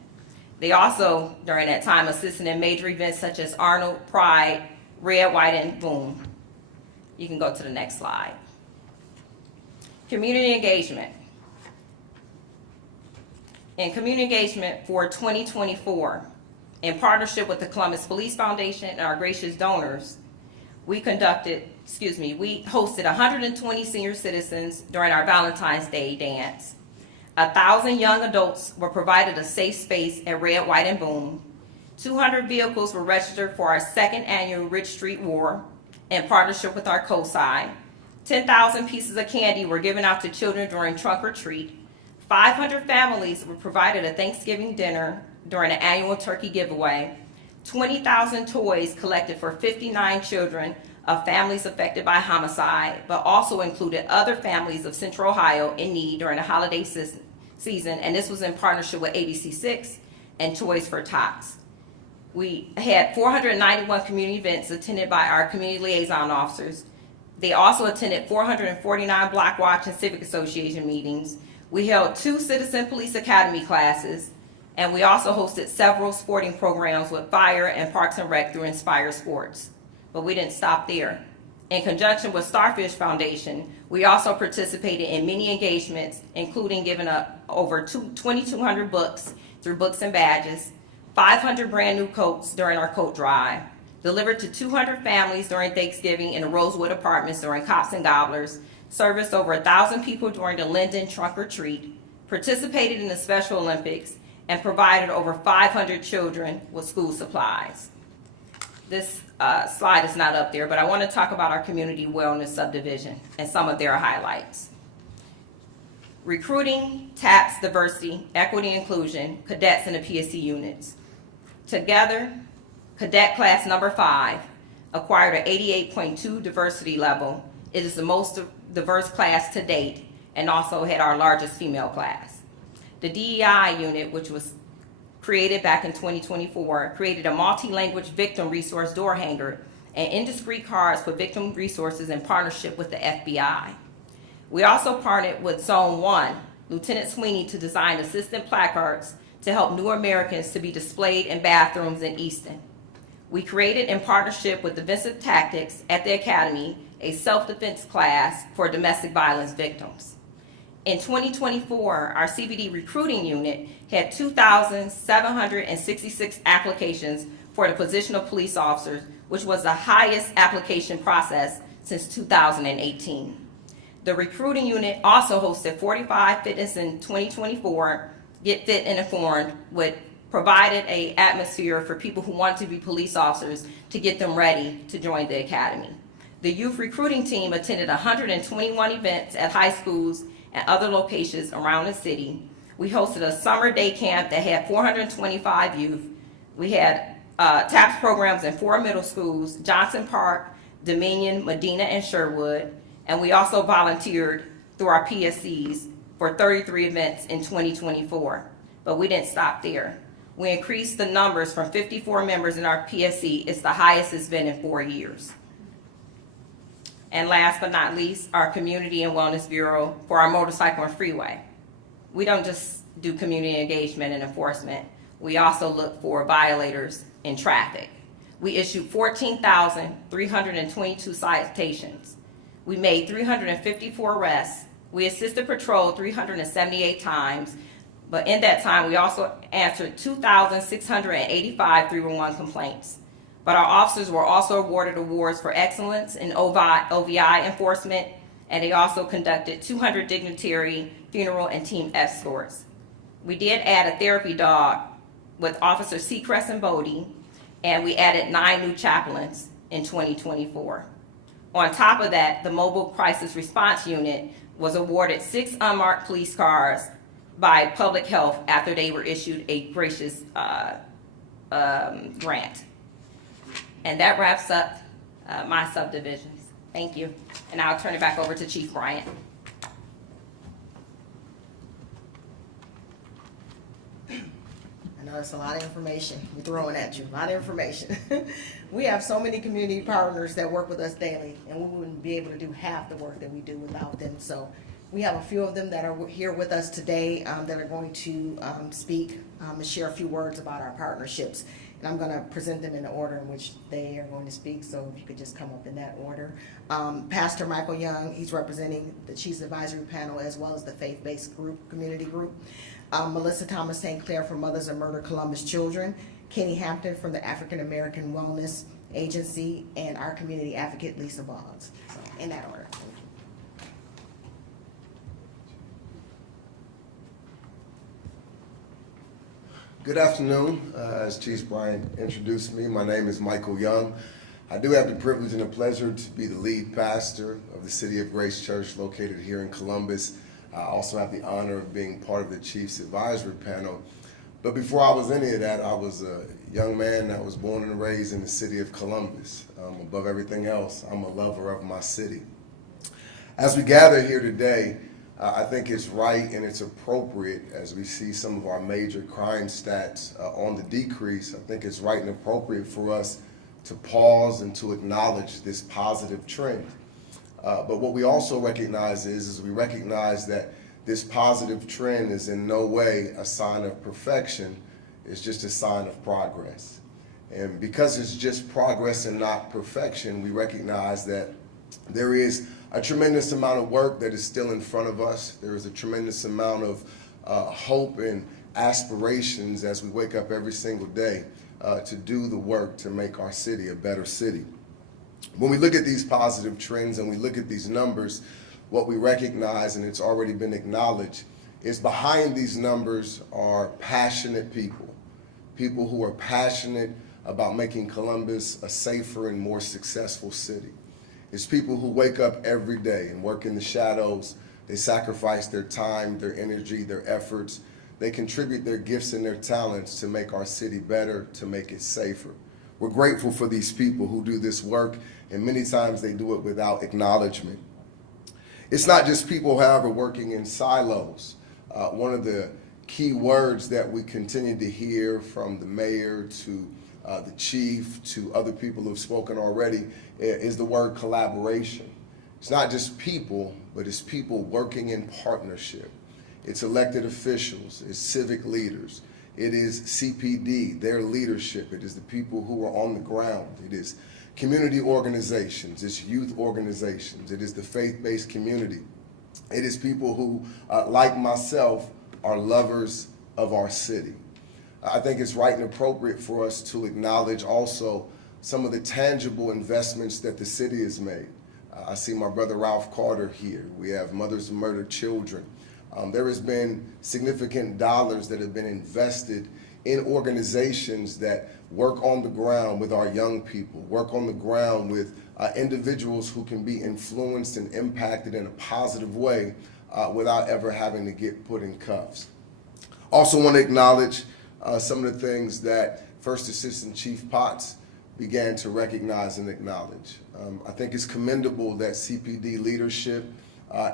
They also, during that time, assisted in major events such as Arnold, Pride, Red, White, and Boom. You can go to the next slide. Community engagement. In community engagement for 2024, in partnership with the Columbus Police Foundation and our gracious donors, we hosted 120 senior citizens during our Valentine's Day dance. 1,000 young adults were provided a safe space at Red, White, and Boom. 200 vehicles were registered for our 2nd annual Rich Street War in partnership with our COSI. 10,000 pieces of candy were given out to children during trunk or treat. 500 families were provided a Thanksgiving dinner during the annual turkey giveaway. 20,000 toys collected for 59 children of families affected by homicide, but also included other families of Central Ohio in need during the holiday season, and this was in partnership with ABC6 and Toys for Tots. We had 491 community events attended by our community liaison officers. They also attended 449 Block Watch and Civic Association meetings. We held 2 Citizen Police Academy classes, and we also hosted several sporting programs with Fire and Parks and Rec through Inspire Sports. But we didn't stop there. In conjunction with Starfish Foundation, we also participated in many engagements, including giving over 2,200 books through Books and Badges, 500 brand new coats during our coat drive, delivered to 200 families during Thanksgiving in the Rosewood Apartments during Cops and Gobblers, serviced over 1,000 people during the Linden Trunk or Treat, participated in the Special Olympics, and provided over 500 children with school supplies. This slide is not up there, but I want to talk about our community wellness subdivision and some of their highlights. Recruiting, TAPS, diversity, equity, inclusion, cadets in the PSC units. Together, cadet class number 5 acquired an 88.2 diversity level. It is the most diverse class to date and also had our largest female class. The DEI unit, which was created back in 2024, created a multi-language victim resource door hanger and indiscreet cards for victim resources in partnership with the FBI. We also partnered with Zone 1, Lieutenant Sweeney, to design assistant placards to help new Americans to be displayed in bathrooms in Easton. We created, in partnership with Defensive Tactics at the Academy, a self-defense class for domestic violence victims. In 2024, our CBD recruiting unit had 2,766 applications for the position of police officers, which was the highest application process since 2018. The recruiting unit also hosted 45 Fitness in 2024, Get Fit and Informed, which provided an atmosphere for people who want to be police officers to get them ready to join the academy. The youth recruiting team attended 121 events at high schools and other locations around the city. We hosted a summer day camp that had 425 youth. We had TAPS programs in 4 middle schools, Johnson Park, Dominion, Medina, and Sherwood. And we also volunteered through our PSCs for 33 events in 2024. But we didn't stop there. We increased the numbers from 54 members in our PSC. It's the highest it's been in 4 years. And last but not least, our Community and Wellness Bureau for our motorcycle and freeway. We don't just do community engagement and enforcement. We also look for violators in traffic. We issued 14,322 citations. We made 354 arrests. We assisted patrol 378 times. But in that time, we also answered 2,685 311 complaints. But our officers were also awarded awards for excellence in OVI enforcement, and they also conducted 200 dignitary funeral and team escorts. We did add a therapy dog with Officer Seacrest and Bodie, and we added 9 new chaplains in 2024. On top of that, the Mobile Crisis Response Unit was awarded 6 unmarked police cars by Public Health after they were issued a gracious grant. And that wraps up my subdivisions. Thank you. And I'll turn it back over to Chief Bryant. I know that's a lot of information we're throwing at you, a lot of information. We have so many community partners that work with us daily, and we wouldn't be able to do half the work that we do without them. So we have a few of them that are here with us today that are going to speak and share a few words about our partnerships. And I'm going to present them in the order in which they are going to speak, so if you could just come up in that order. Pastor Michael Young, he's representing the Chiefs Advisory Panel as well as the faith-based group, community group. Melissa Thomas St. Clair from Mothers of Murdered Columbus Children. Kenny Hampton from the African American Wellness Agency, and our community advocate, Lisa Boggs. So in that order. Good afternoon. As Chief Brian introduced me, my name is Michael Young. I do have the privilege and the pleasure to be the lead pastor of the City of Grace Church located here in Columbus. I also have the honor of being part of the Chiefs Advisory Panel. But before I was any of that, I was a young man that was born and raised in the city of Columbus. Above everything else, I'm a lover of my city. As we gather here today, I think it's right and it's appropriate as we see some of our major crime stats on the decrease. I think it's right and appropriate for us to pause and to acknowledge this positive trend. But what we also recognize is we recognize that this positive trend is in no way a sign of perfection. It's just a sign of progress. And because it's just progress and not perfection, we recognize that there is a tremendous amount of work that is still in front of us. There is a tremendous amount of hope and aspirations as we wake up every single day to do the work to make our city a better city. When we look at these positive trends and we look at these numbers, what we recognize, and it's already been acknowledged, is behind these numbers are passionate people. People who are passionate about making Columbus a safer and more successful city. It's people who wake up every day and work in the shadows. They sacrifice their time, their energy, their efforts. They contribute their gifts and their talents to make our city better, to make it safer. We're grateful for these people who do this work, and many times they do it without acknowledgement. It's not just people, however, working in silos. One of the key words that we continue to hear from the mayor to the chief, to other people who have spoken already, is the word collaboration. It's not just people, but it's people working in partnership. It's elected officials, it's civic leaders, it is CPD, their leadership, it is the people who are on the ground, it is community organizations, it's youth organizations, it is the faith-based community. It is people who, like myself, are lovers of our city. I think it's right and appropriate for us to acknowledge also some of the tangible investments that the city has made. I see my brother Ralph Carter here. We have Mothers of Murdered Children. There has been significant dollars that have been invested in organizations that work on the ground with our young people, work on the ground with individuals who can be influenced and impacted in a positive way without ever having to get put in cuffs. Also want to acknowledge some of the things that First Assistant Chief Potts began to recognize and acknowledge. I think it's commendable that CPD leadership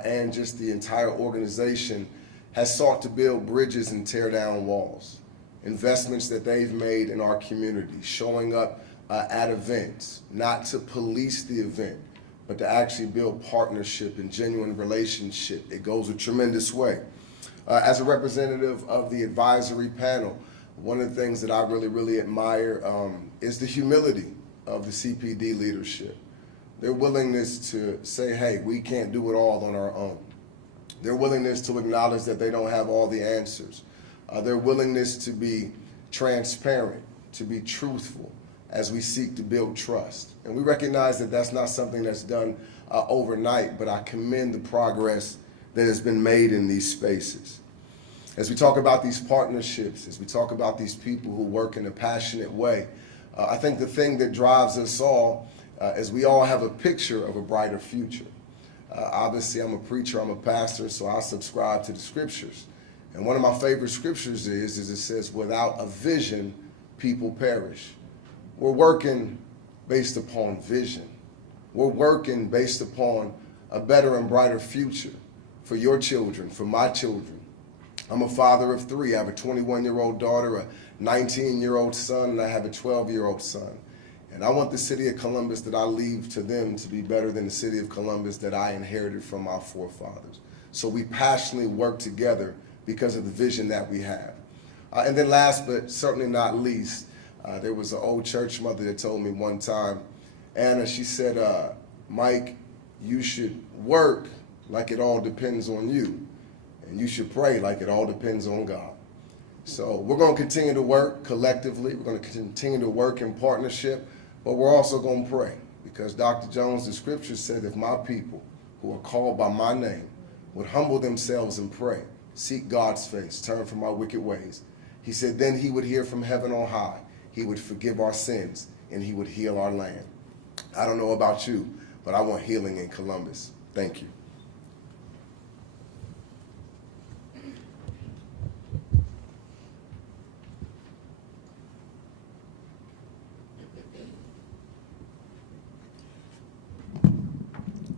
and just the entire organization has sought to build bridges and tear down walls. Investments that they've made in our community, showing up at events, not to police the event, but to actually build partnership and genuine relationship. It goes a tremendous way. As a representative of the advisory panel, one of the things that I really admire is the humility of the CPD leadership. Their willingness to say, hey, we can't do it all on our own. Their willingness to acknowledge that they don't have all the answers. Their willingness to be transparent, to be truthful as we seek to build trust. And we recognize that that's not something that's done overnight, but I commend the progress that has been made in these spaces. As we talk about these partnerships, as we talk about these people who work in a passionate way, I think the thing that drives us all is we all have a picture of a brighter future. Obviously, I'm a preacher, I'm a pastor, so I subscribe to the scriptures. And one of my favorite scriptures is it says, without a vision, people perish. We're working based upon vision. We're working based upon a better and brighter future for your children, for my children. I'm a father of three. I have a 21-year-old daughter, a 19-year-old son, and I have a 12-year-old son. And I want the city of Columbus that I leave to them to be better than the city of Columbus that I inherited from my forefathers. So we passionately work together because of the vision that we have. And then last but certainly not least, there was an old church mother that told me one time, Anna, she said, Mike, you should work like it all depends on you. And you should pray like it all depends on God. So we're going to continue to work collectively. We're going to continue to work in partnership, but we're also going to pray because Dr. Jones, the scripture said, if my people who are called by my name would humble themselves and pray, seek God's face, turn from our wicked ways, he said, then he would hear from heaven on high. He would forgive our sins and he would heal our land. I don't know about you, but I want healing in Columbus. Thank you.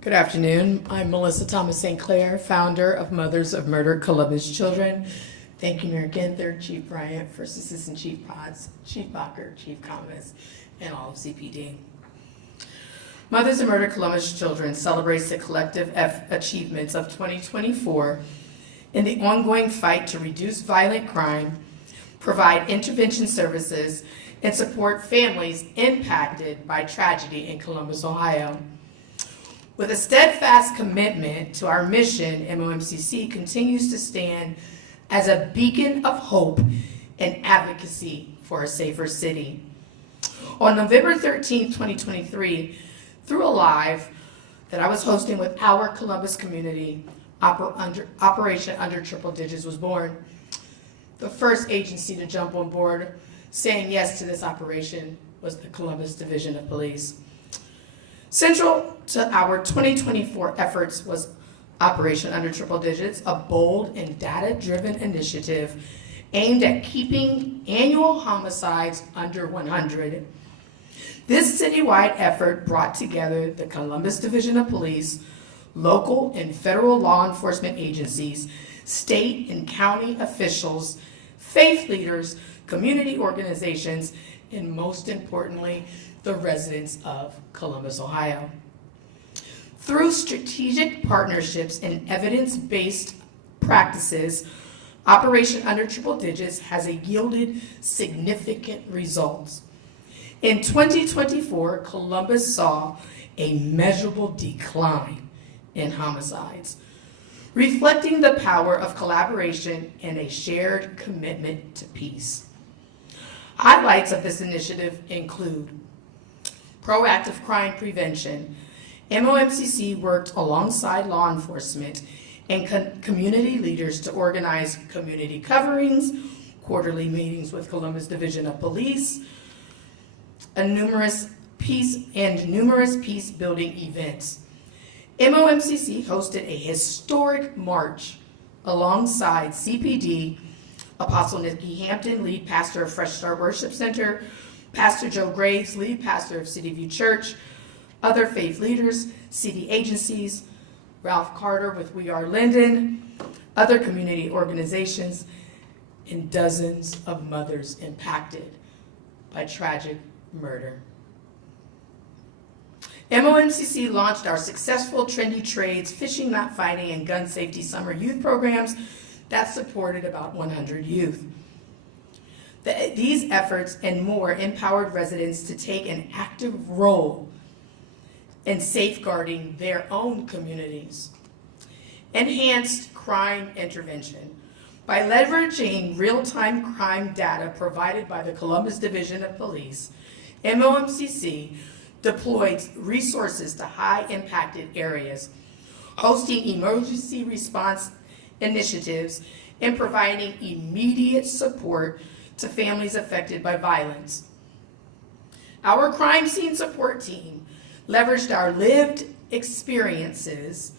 Good afternoon. I'm Melissa Thomas St. Clair, founder of Mothers of Murdered Columbus Children. Thank you, Mayor Ginther, Chief Bryant, First Assistant Chief Potts, Chief Bacher, Chief Thomas, and all of CPD. Mothers of Murdered Columbus Children celebrates the collective achievements of 2024 in the ongoing fight to reduce violent crime, provide intervention services, and support families impacted by tragedy in Columbus, Ohio. With a steadfast commitment to our mission, MOMCC continues to stand as a beacon of hope and advocacy for a safer city. On November 13, 2023, through a live that I was hosting with our Columbus community, Operation Under Triple Digits was born. The first agency to jump on board saying yes to this operation was the Columbus Division of Police. Central to our 2024 efforts was Operation Under Triple Digits, a bold and data-driven initiative aimed at keeping annual homicides under 100. This citywide effort brought together the Columbus Division of Police, local and federal law enforcement agencies, state and county officials, faith leaders, community organizations, and most importantly, the residents of Columbus, Ohio. Through strategic partnerships and evidence-based practices, Operation Under Triple Digits has yielded significant results. In 2024, Columbus saw a measurable decline in homicides, reflecting the power of collaboration and a shared commitment to peace. Highlights of this initiative include proactive crime prevention. MOMCC worked alongside law enforcement and community leaders to organize community coverings, quarterly meetings with Columbus Division of Police, and numerous peace-building events. MOMCC hosted a historic march alongside CPD, Apostle Nikki Hampton, lead pastor of Fresh Start Worship Center, Pastor Joe Graves, lead pastor of City View Church, other faith leaders, city agencies, Ralph Carter with We Are Linden, other community organizations, and dozens of mothers impacted by tragic murder. MOMCC launched our successful Trendy Trades, Fishing Not Fighting, and Gun Safety Summer Youth programs that supported about 100 youth. These efforts and more empowered residents to take an active role in safeguarding their own communities. Enhanced crime intervention. By leveraging real-time crime data provided by the Columbus Division of Police, MOMCC deployed resources to high-impacted areas, hosting emergency response initiatives and providing immediate support to families affected by violence. Our crime scene support team leveraged our lived experiences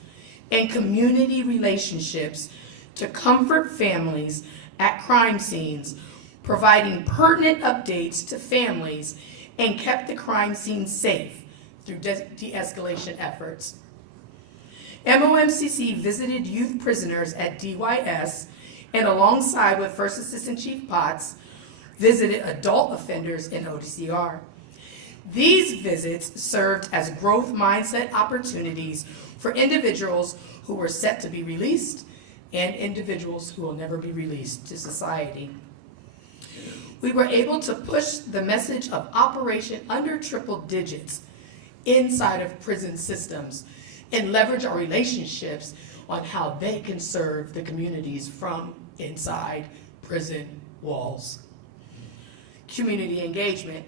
and community relationships to comfort families at crime scenes, providing pertinent updates to families, and kept the crime scene safe through de-escalation efforts. MOMCC visited youth prisoners at DYS and, alongside with First Assistant Chief Potts, visited adult offenders in ODCR. These visits served as growth mindset opportunities for individuals who were set to be released and individuals who will never be released to society. We were able to push the message of Operation Under Triple Digits inside of prison systems and leverage our relationships on how they can serve the communities from inside prison walls. Community engagement.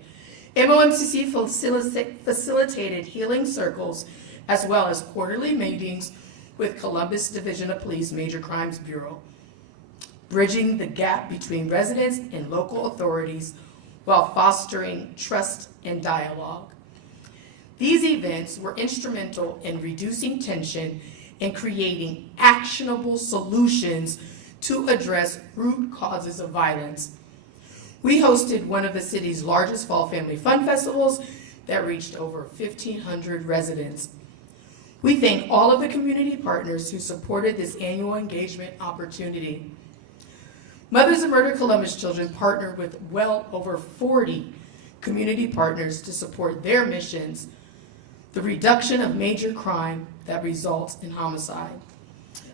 MOMCC facilitated healing circles as well as quarterly meetings with Columbus Division of Police Major Crimes Bureau, bridging the gap between residents and local authorities while fostering trust and dialogue. These events were instrumental in reducing tension and creating actionable solutions to address root causes of violence. We hosted one of the city's largest fall family fun festivals that reached over 1,500 residents. We thank all of the community partners who supported this annual engagement opportunity. Mothers of Murdered Columbus Children partnered with well over 40 community partners to support their missions, the reduction of major crime that results in homicide.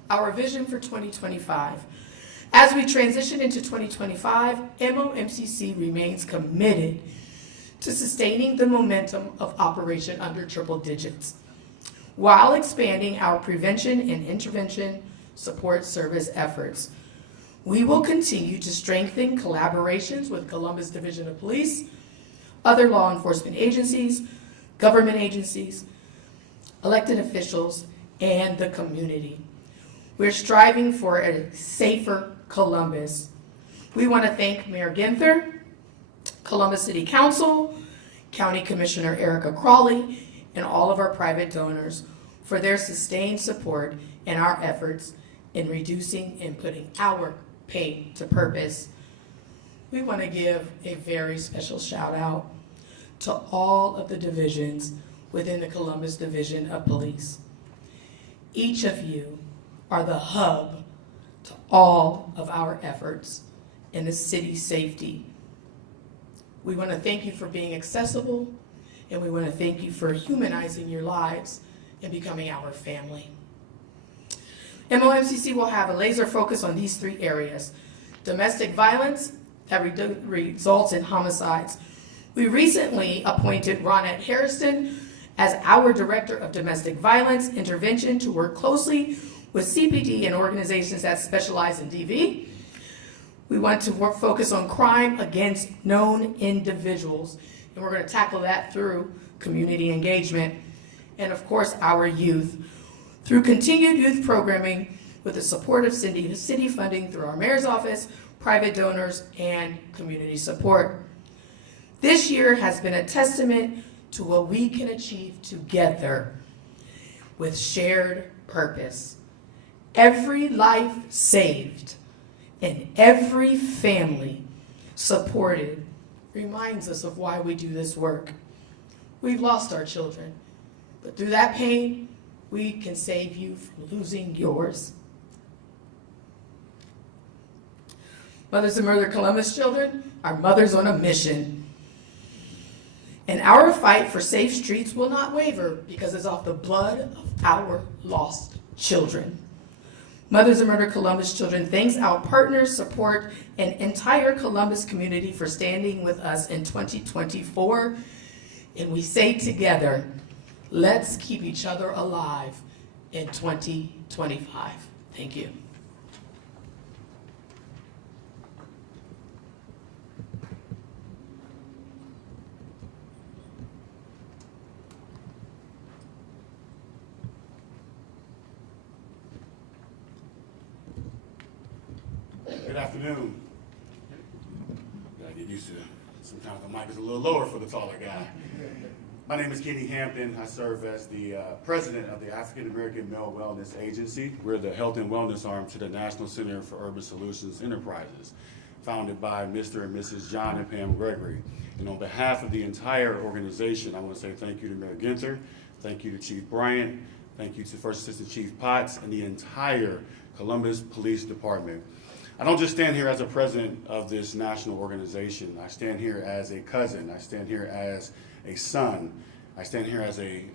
Our vision for 2025. As we transition into 2025, MOMCC remains committed to sustaining the momentum of Operation Under Triple Digits, while expanding our prevention and intervention support service efforts. We will continue to strengthen collaborations with Columbus Division of Police, other law enforcement agencies, government agencies, elected officials, and the community. We're striving for a safer Columbus. We want to thank Mayor Ginther, Columbus City Council, County Commissioner Erica Crawley, and all of our private donors for their sustained support in our efforts in reducing and putting our pain to purpose. We want to give a very special shout out to all of the divisions within the Columbus Division of Police. Each of you are the hub to all of our efforts in the city's safety. We want to thank you for being accessible, and we want to thank you for humanizing your lives and becoming our family. MOMCC will have a laser focus on these 3 areas: domestic violence that results in homicides. We recently appointed Ronette Harrison as our Director of Domestic Violence Intervention to work closely with CPD and organizations that specialize in DV. We want to focus on crime against known individuals, and we're going to tackle that through community engagement and, of course, our youth. Through continued youth programming with the support of city funding through our mayor's office, private donors, and community support. This year has been a testament to what we can achieve together with shared purpose. Every life saved and every family supported reminds us of why we do this work. We've lost our children, but through that pain, we can save you from losing yours. Mothers of Murdered Columbus children are mothers on a mission. And our fight for safe streets will not waver because it's off the blood of our lost children. Mothers of Murdered Columbus children thanks our partners, support, and entire Columbus community for standing with us in 2024. And we say together, let's keep each other alive in 2025. Thank you. Good afternoon. Gotta get used to sometimes the mic is a little lower for the taller guy. My name is Kenny Hampton. I serve as the president of the African American Male Wellness Agency. We're the health and wellness arm to the National Center for Urban Solutions Enterprises, founded by Mr. and Mrs. John and Pam Gregory. And on behalf of the entire organization, I want to say thank you to Mayor Ginther, thank you to Chief Bryant, thank you to First Assistant Chief Potts, and the entire Columbus Police Department. I don't just stand here as a president of this national organization. I stand here as a cousin. I stand here as a son. I stand here as a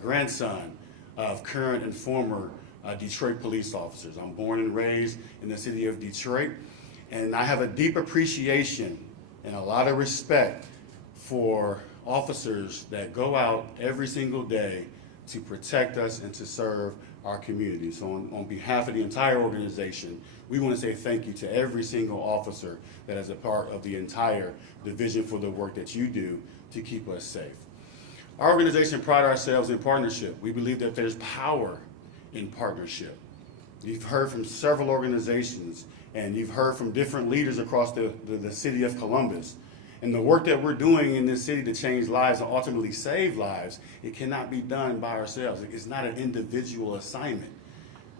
grandson of current and former Detroit police officers. I'm born and raised in the city of Detroit, and I have a deep appreciation and a lot of respect for officers that go out every single day to protect us and to serve our community. So on behalf of the entire organization, we want to say thank you to every single officer that is a part of the entire division for the work that you do to keep us safe. Our organization prides ourselves in partnership. We believe that there's power in partnership. You've heard from several organizations, and you've heard from different leaders across the city of Columbus. And the work that we're doing in this city to change lives and ultimately save lives, it cannot be done by ourselves. It's not an individual assignment.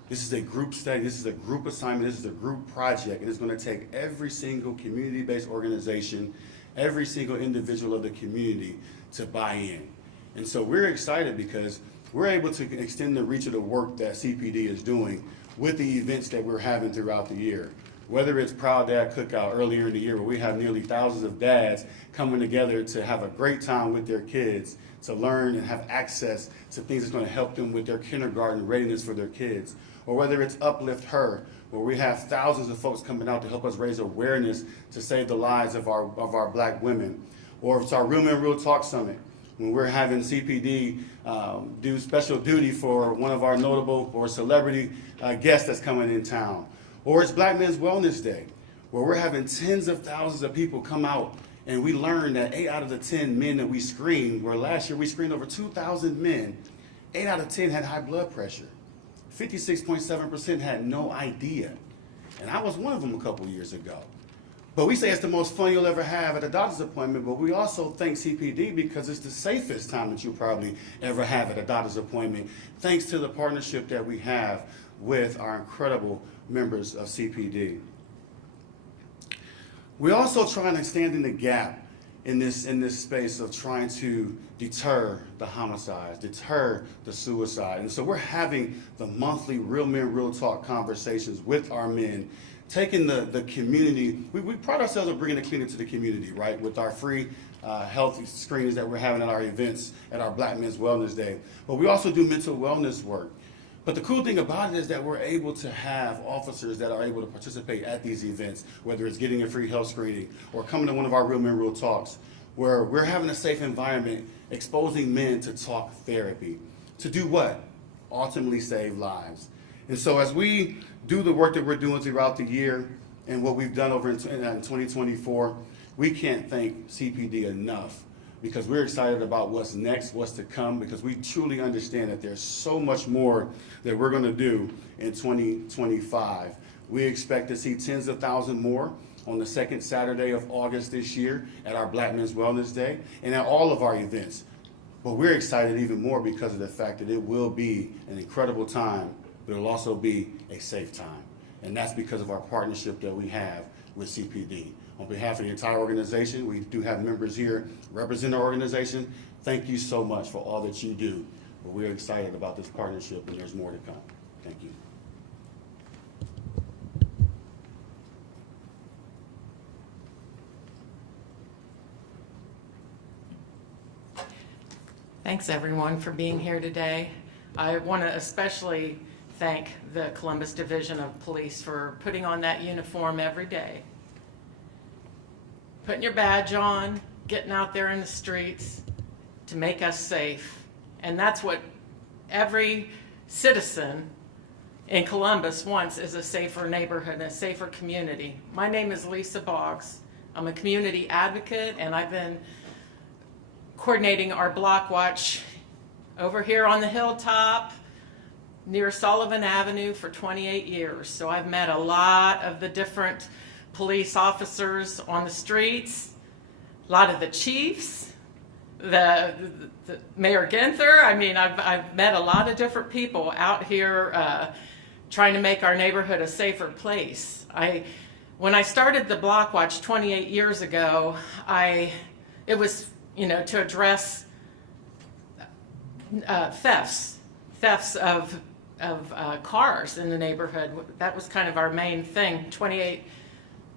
This is a group study, this is a group assignment, this is a group project, and it's going to take every single community-based organization, every single individual of the community to buy in. And so we're excited because we're able to extend the reach of the work that CPD is doing with the events that we're having throughout the year. Whether it's Proud Dad Cookout earlier in the year where we have nearly thousands of dads coming together to have a great time with their kids, to learn and have access to things that's going to help them with their kindergarten readiness for their kids. Or whether it's Uplift Her, where we have thousands of folks coming out to help us raise awareness to save the lives of our black women. Or if it's our Real Men Real Talk Summit, when we're having CPD do special duty for one of our notable or celebrity guests that's coming in town. Or it's Black Men's Wellness Day, where we're having tens of thousands of people come out, and we learned that 8 out of the 10 men that we screened, where last year we screened over 2,000 men, 8 out of 10 had high blood pressure. 56.7% had no idea. And I was one of them a couple years ago. But we say it's the most fun you'll ever have at a doctor's appointment, but we also thank CPD because it's the safest time that you'll probably ever have at a doctor's appointment, thanks to the partnership that we have with our incredible members of CPD. We're also trying to stand in the gap in this space of trying to deter the homicides, deter the suicide. And so we're having the monthly Real Men Real Talk conversations with our men taking the community, we pride ourselves on bringing the cleaner to the community, right? With our free health screenings that we're having at our events at our Black Men's Wellness Day. But we also do mental wellness work. But the cool thing about it is that we're able to have officers that are able to participate at these events, whether it's getting a free health screening or coming to one of our Real Men Real Talks, where we're having a safe environment, exposing men to talk therapy. To do what? Ultimately save lives. And so as we do the work that we're doing throughout the year and what we've done over in 2024, we can't thank CPD enough, because we're excited about what's next, what's to come, because we truly understand that there's so much more that we're going to do in 2025. We expect to see tens of thousands more on the second Saturday of August this year at our Black Men's Wellness Day and at all of our events. But we're excited even more because of the fact that it will be an incredible time, but it'll also be a safe time. And that's because of our partnership that we have with CPD. On behalf of the entire organization, we do have members here represent our organization. Thank you so much for all that you do. But we're excited about this partnership, and there's more to come. Thank you. Thanks, everyone, for being here today. I want to especially thank the Columbus Division of Police for putting on that uniform every day. Putting your badge on, getting out there in the streets to make us safe. And that's what every citizen in Columbus wants, is a safer neighborhood, a safer community. My name is Lisa Boggs. I'm a community advocate, and I've been coordinating our block watch over here on the hilltop near Sullivan Avenue for 28 years. So I've met a lot of the different police officers on the streets, a lot of the chiefs, the Mayor Ginther. I mean, I've met a lot of different people out here trying to make our neighborhood a safer place. When I started the Block Watch 28 years ago, it was, to address thefts of cars in the neighborhood. That was kind of our main thing. 28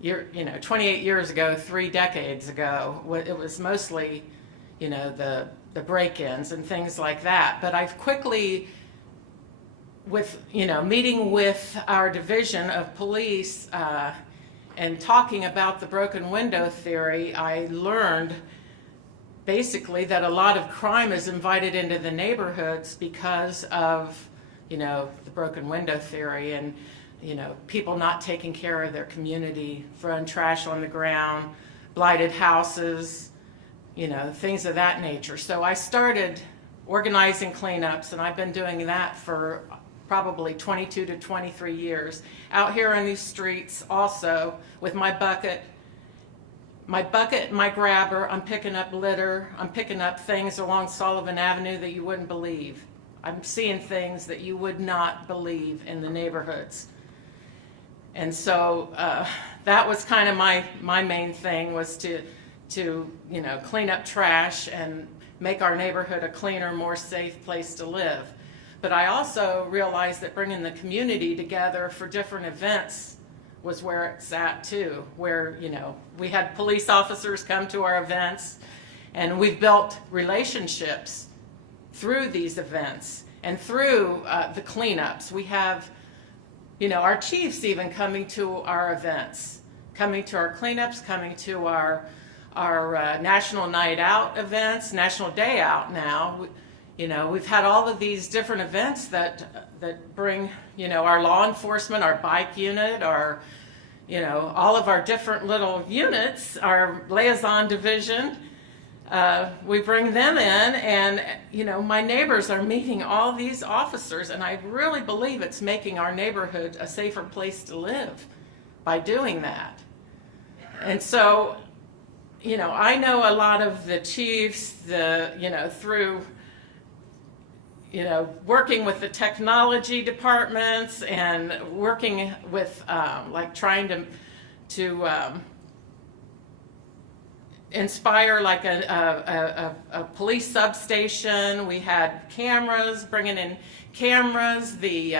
years ago, 3 decades ago, it was mostly, the break-ins and things like that. But I've quickly, meeting with our division of police and talking about the broken window theory, I learned basically that a lot of crime is invited into the neighborhoods because of, the broken window theory and, people not taking care of their community, throwing trash on the ground, blighted houses, things of that nature. So I started organizing cleanups, and I've been doing that for probably 22 to 23 years. Out here on these streets also with my bucket, my grabber, I'm picking up litter, I'm picking up things along Sullivan Avenue that you wouldn't believe. I'm seeing things that you would not believe in the neighborhoods. And so that was kind of my main thing, was to clean up trash and make our neighborhood a cleaner, more safe place to live. But I also realized that bringing the community together for different events was where it's at too, where, we had police officers come to our events, and we've built relationships through these events and through the cleanups. We have, our chiefs even coming to our events, coming to our cleanups, coming to our National Night Out events, National Day Out now. We've had all of these different events that bring, our law enforcement, our bike unit, our, all of our different little units, our liaison division. We bring them in, and, my neighbors are meeting all these officers, and I really believe it's making our neighborhood a safer place to live by doing that. And so, I know a lot of the chiefs, through, working with the technology departments and working with, trying to inspire like a police substation. We had cameras, bringing in cameras, the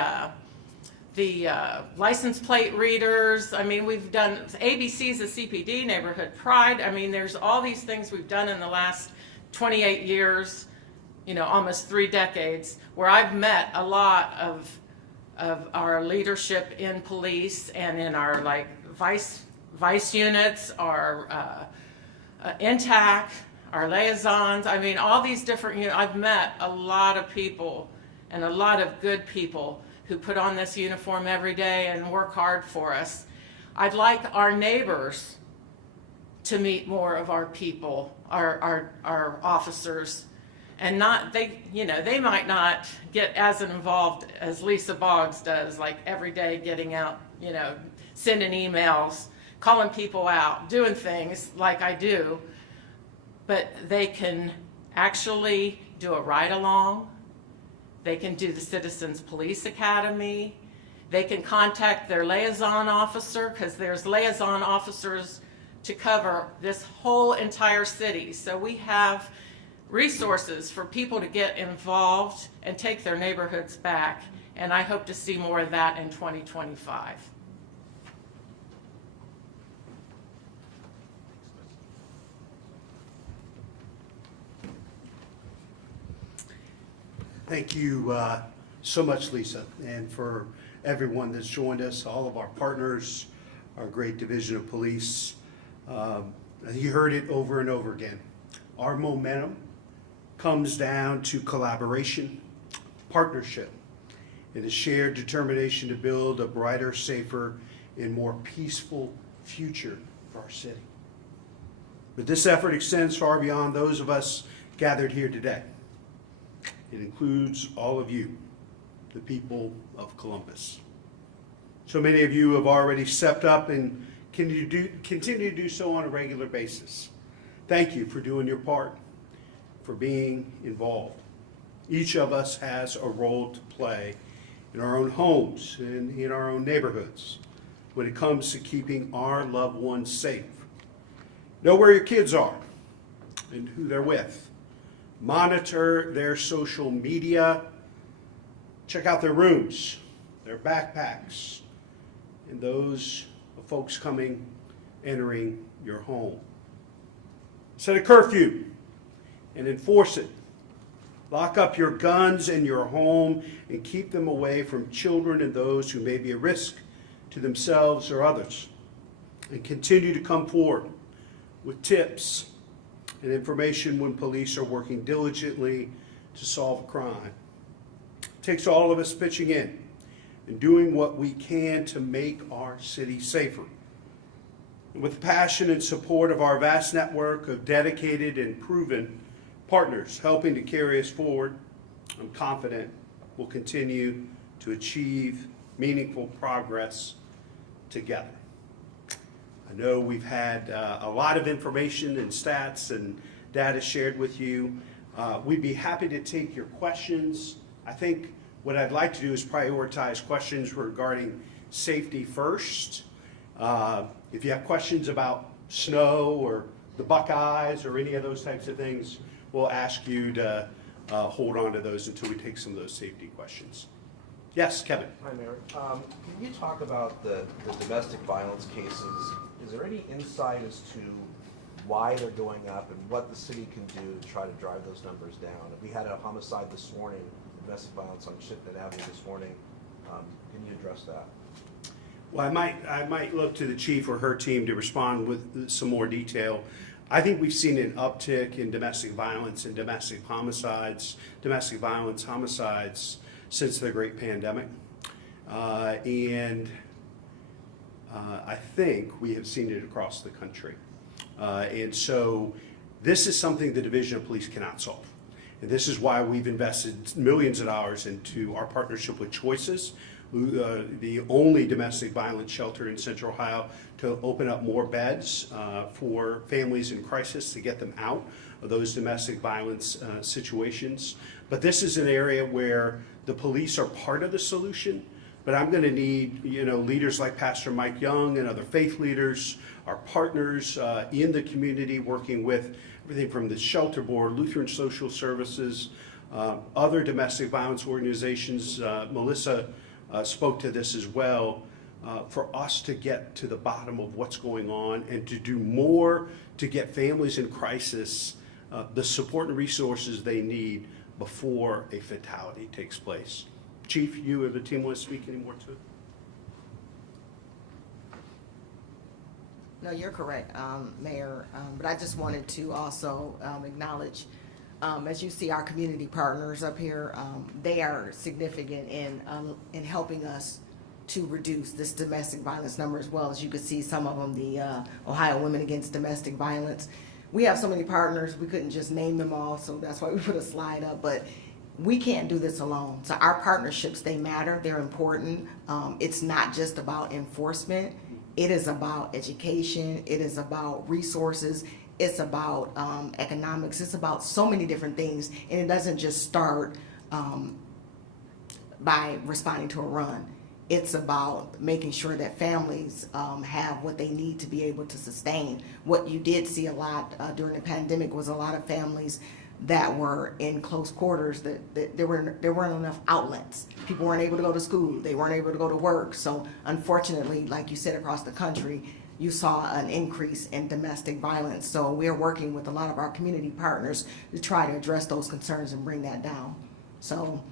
the license plate readers. I mean, we've done ABC's a CPD, Neighborhood Pride. I mean, there's all these things we've done in the last 28 years, you know, almost 3 decades, where I've met a lot of our leadership in police and in our like vice units, our INTAC, our liaisons. I mean, all these different, you know, I've met a lot of people and a lot of good people who put on this uniform every day and work hard for us. I'd like our neighbors to meet more of our people, our officers, and not, they, you know, they might not get as involved as Lisa Boggs does, like every day getting out, you know, sending emails, calling people out, doing things like I do, but they can actually do a ride-along. They can do the Citizens Police Academy. They can contact their liaison officer, because there's liaison officers to cover this whole entire city. So we have resources for people to get involved and take their neighborhoods back. And I hope to see more of that in 2025. Thank you so much, Lisa, and for everyone that's joined us, all of our partners, our great division of police. You heard it over and over again. Our momentum comes down to collaboration, partnership, and a shared determination to build a brighter, safer, and more peaceful future for our city. But this effort extends far beyond those of us gathered here today. It includes all of you, the people of Columbus. So many of you have already stepped up and continue to do so on a regular basis. Thank you for doing your part, for being involved. Each of us has a role to play in our own homes and in our own neighborhoods when it comes to keeping our loved ones safe. Know where your kids are and who they're with. Monitor their social media. Check out their rooms, their backpacks, and those of folks entering your home. Set a curfew and enforce it. Lock up your guns in your home and keep them away from children and those who may be a risk to themselves or others. And continue to come forward with tips and information when police are working diligently to solve a crime. It takes all of us pitching in and doing what we can to make our city safer. And with the passion and support of our vast network of dedicated and proven partners helping to carry us forward, I'm confident we'll continue to achieve meaningful progress together. I know we've had a lot of information and stats and data shared with you. We'd be happy to take your questions. I think what I'd like to do is prioritize questions regarding safety first. If you have questions about snow or the Buckeyes or any of those types of things, we'll ask you to hold on to those until we take some of those safety questions. Yes, Kevin. Hi, Mayor. Can you talk about the domestic violence cases? Is there any insight as to why they're going up and what the city can do to try to drive those numbers down? We had a homicide this morning, domestic violence on Shipman Avenue this morning. Can you address that? Well, I might look to the chief or her team to respond with some more detail. I think we've seen an uptick in domestic violence and domestic violence homicides since the great pandemic. I think we have seen it across the country. And so this is something the Division of Police cannot solve. And this is why we've invested millions of dollars into our partnership with Choices, the only domestic violence shelter in Central Ohio, to open up more beds for families in crisis to get them out of those domestic violence situations. But this is an area where the police are part of the solution, but I'm going to need, leaders like Pastor Mike Young and other faith leaders, our partners in the community, working with everything from the Shelter Board, Lutheran Social Services, other domestic violence organizations. Melissa spoke to this as well, for us to get to the bottom of what's going on and to do more to get families in crisis the support and resources they need before a fatality takes place. Chief, you or the team want to speak any more to it? No, you're correct, Mayor, but I just wanted to also acknowledge, as you see our community partners up here, they are significant in helping us to reduce this domestic violence number, as well as you could see some of them, the Ohio Women Against Domestic Violence. We have so many partners, we couldn't just name them all, so that's why we put a slide up, but we can't do this alone. So our partnerships, they matter, they're important. It's not just about enforcement, it is about education, it is about resources, it's about economics, it's about so many different things, and it doesn't just start by responding to a run. It's about making sure that families have what they need to be able to sustain. What you did see a lot during the pandemic was a lot of families that were in close quarters, that there weren't enough outlets. People weren't able to go to school, they weren't able to go to work. So unfortunately, like you said, across the country, you saw an increase in domestic violence. So we're working with a lot of our community partners to try to address those concerns and bring that down. So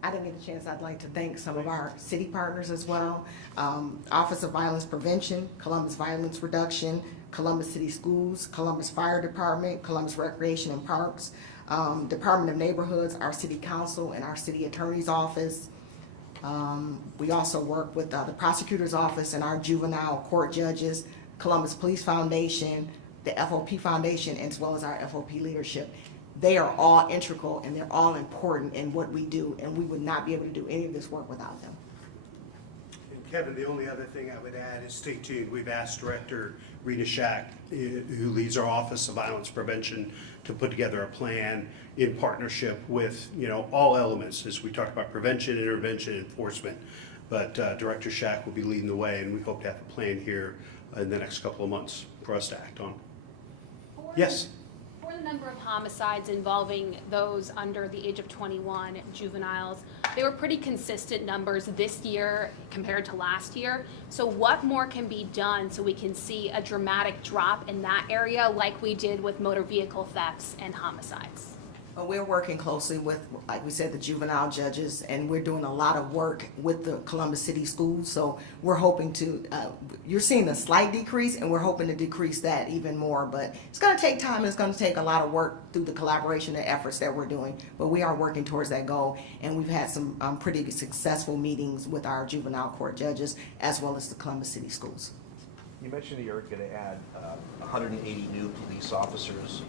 I didn't get a chance. I'd like to thank some of our city partners as well. Office of Violence Prevention, Columbus Violence Reduction, Columbus City Schools, Columbus Fire Department, Columbus Recreation and Parks, Department of Neighborhoods, our City Council, and our City Attorney's Office. We also work with the Prosecutor's Office and our juvenile court judges, Columbus Police Foundation, the FOP Foundation, as well as our FOP leadership. They are all integral and they're all important in what we do, and we would not be able to do any of this work without them. And Kevin, the only other thing I would add is stay tuned. We've asked Director Rita Shack, who leads our Office of Violence Prevention, to put together a plan in partnership with, all elements, as we talk about prevention, intervention, enforcement. But Director Shack will be leading the way, and we hope to have a plan here in the next couple of months for us to act on. Yes? For the number of homicides involving those under the age of 21, juveniles, they were pretty consistent numbers this year compared to last year. So what more can be done so we can see a dramatic drop in that area like we did with motor vehicle thefts and homicides? We're working closely with, like we said, the juvenile judges, and we're doing a lot of work with the Columbus City Schools. So we're hoping to, you're seeing a slight decrease, and we're hoping to decrease that even more. But it's going to take time. It's going to take a lot of work through the collaboration and efforts that we're doing. But we are working towards that goal, and we've had some pretty successful meetings with our juvenile court judges as well as the Columbus City Schools. You mentioned that you're going to add 180 new police officers.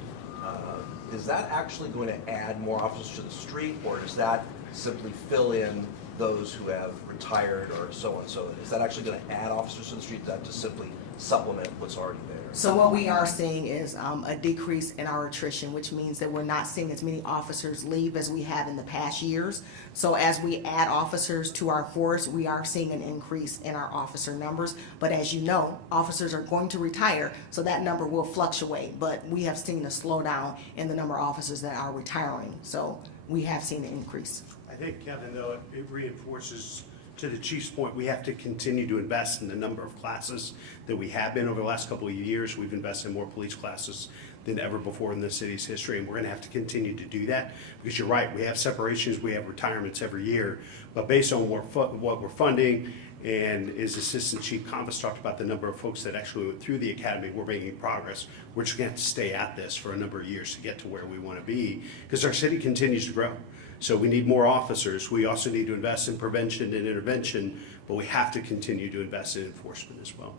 Is that actually going to add more officers to the street, or does that simply fill in those who have retired or so on? So is that actually going to add officers to the street, that to simply supplement what's already there? So what we are seeing is a decrease in our attrition, which means that we're not seeing as many officers leave as we have in the past years. So as we add officers to our force, we are seeing an increase in our officer numbers. But as you know, officers are going to retire, so that number will fluctuate. But we have seen a slowdown in the number of officers that are retiring. So we have seen an increase. I think, Kevin, though, it reinforces, to the chief's point, we have to continue to invest in the number of classes that we have been over the last couple of years. We've invested in more police classes than ever before in the city's history, and we're going to have to continue to do that, because you're right, we have separations, we have retirements every year, but based on what we're funding, and as Assistant Chief Compass talked about the number of folks that actually went through the academy, we're making progress. We're just going to have to stay at this for a number of years to get to where we want to be, because our city continues to grow. So we need more officers. We also need to invest in prevention and intervention, but we have to continue to invest in enforcement as well.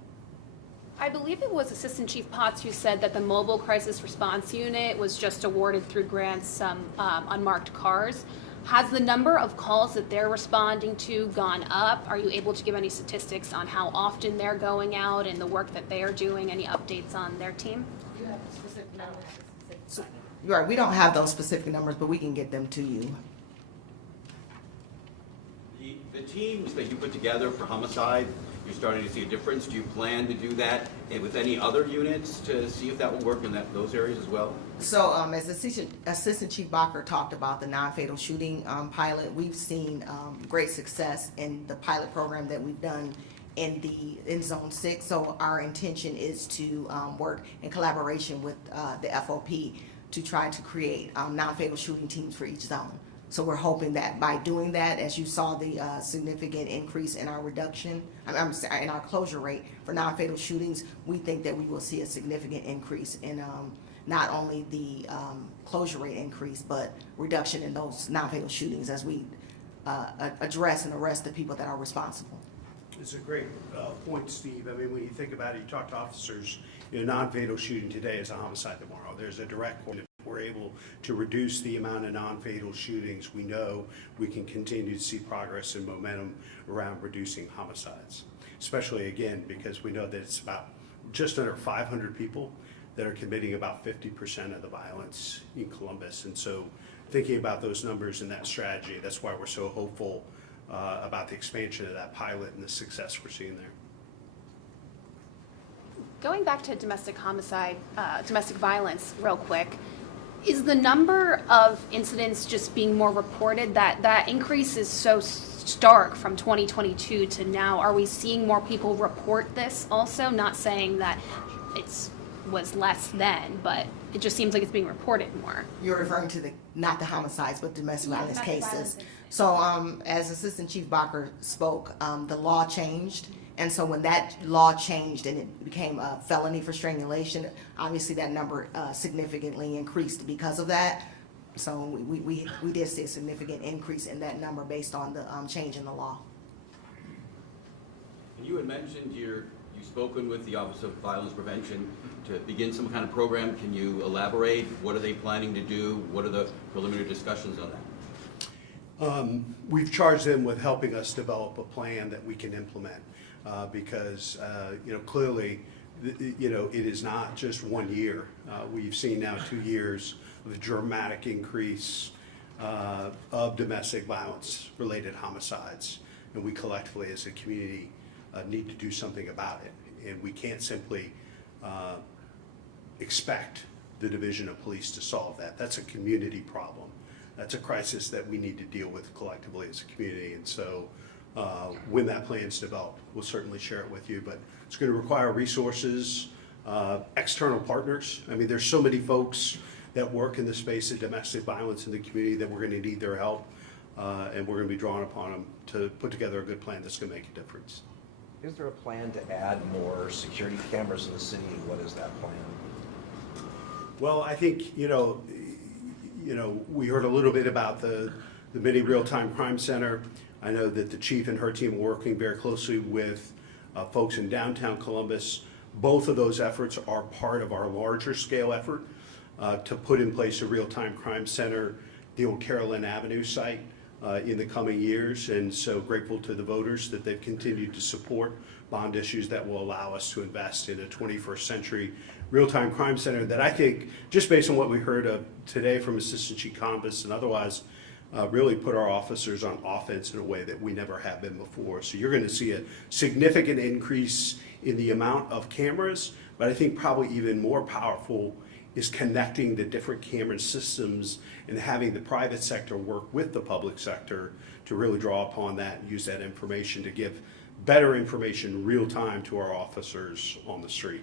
I believe it was Assistant Chief Potts who said that the Mobile Crisis Response Unit was just awarded through grants unmarked cars. Has the number of calls that they're responding to gone up? Are you able to give any statistics on how often they're going out and the work that they are doing? Any updates on their team? Do you have specific numbers? So, you're right, we don't have those specific numbers, but we can get them to you. The teams that you put together for homicide, you're starting to see a difference. Do you plan to do that with any other units to see if that will work in those areas as well? So, as Assistant Chief Bacher talked about the non-fatal shooting pilot, we've seen great success in the pilot program that we've done in Zone 6. So our intention is to work in collaboration with the FOP to try to create non-fatal shooting teams for each zone. So we're hoping that by doing that, as you saw the significant increase in our reduction, I'm sorry, in our closure rate for non-fatal shootings, we think that we will see a significant increase in not only the closure rate increase, but reduction in those non-fatal shootings as we address and arrest the people that are responsible. It's a great point, Steve. I mean, when you think about it, you talk to officers, non-fatal shooting today is a homicide tomorrow. There's a direct correlation. If we're able to reduce the amount of non-fatal shootings, we know we can continue to see progress and momentum around reducing homicides. Especially, again, because we know that it's about just under 500 people that are committing about 50% of the violence in Columbus. And so thinking about those numbers and that strategy, that's why we're so hopeful about the expansion of that pilot and the success we're seeing there. Going back to domestic homicide, domestic violence real quick, is the number of incidents just being more reported? That increase is so stark from 2022 to now. Are we seeing more people report this also? Not saying that it's was less then, but it just seems like it's being reported more. You're referring to not the homicides, but domestic violence domestic cases. violence. So as Assistant Chief Bacher spoke, the law changed. And so when that law changed and it became a felony for strangulation, obviously that number significantly increased because of that. So we did see a significant increase in that number based on the change in the law. And you had mentioned you've spoken with the Office of Violence Prevention to begin some kind of program. Can you elaborate? What are they planning to do? What are the preliminary discussions on that? We've charged them with helping us develop a plan that we can implement because, clearly, it is not just 1 year. We've seen now 2 years of a dramatic increase of domestic violence related homicides. And we collectively as a community need to do something about it. And we can't simply expect the Division of Police to solve that. That's a community problem. That's a crisis that we need to deal with collectively as a community. And so when that plan's developed, we'll certainly share it with you. But it's going to require resources, external partners. I mean, there's so many folks that work in the space of domestic violence in the community that we're going to need their help. And we're going to be drawing upon them to put together a good plan that's going to make a difference. Is there a plan to add more security cameras in the city? What is that plan? Well, I think, we heard a little bit about the mini real-time crime center. I know that the chief and her team are working very closely with folks in downtown Columbus. Both of those efforts are part of our larger scale effort to put in place a real-time crime center, the old Carolyn Avenue site, in the coming years. And so grateful to the voters that they've continued to support bond issues that will allow us to invest in a 21st century real-time crime center that I think, just based on what we heard of today from Assistant Chief Compass and otherwise, really put our officers on offense in a way that we never have been before. So you're going to see a significant increase in the amount of cameras, but I think probably even more powerful is connecting the different camera systems and having the private sector work with the public sector to really draw upon that and use that information to give better information real time to our officers on the street.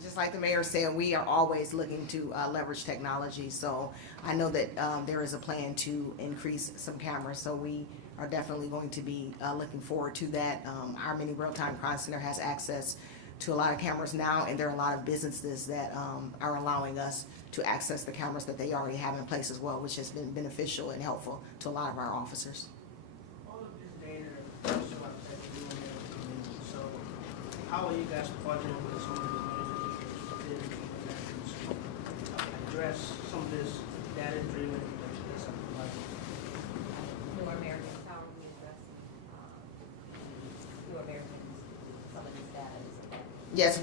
Just like the mayor said, we are always looking to leverage technology. So I know that there is a plan to increase some cameras. So we are definitely going to be looking forward to that. Our mini real-time crime center has access to a lot of cameras now, and there are a lot of businesses that are allowing us to access the cameras that they already have in place as well, which has been beneficial and helpful to a lot of our officers. All of this data that you doing in the community, so how are you guys partnering with some of the major districts within to address some of this data-driven that's like New Americans, how are we addressing New Americans, some of these data? Yes,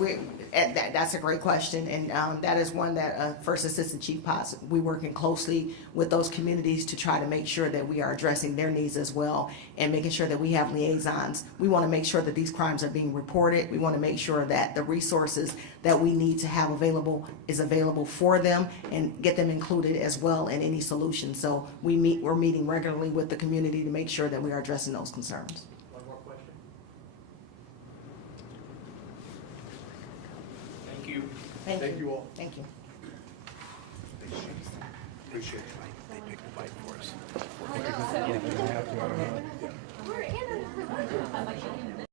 That's a great question, and that is one that First Assistant Chief Potts, we working closely with those communities to try to make sure that we are addressing their needs as well, and making sure that we have liaisons. We want to make sure that these crimes are being reported. We want to make sure that the resources that we need to have available is available for them, and get them included as well in any solution. So we're meeting regularly with the community to make sure that we are addressing those concerns. One more question? Thank you. Thank you. all. Thank you. Appreciate it, Mike. They picked the fight for us. We're in a-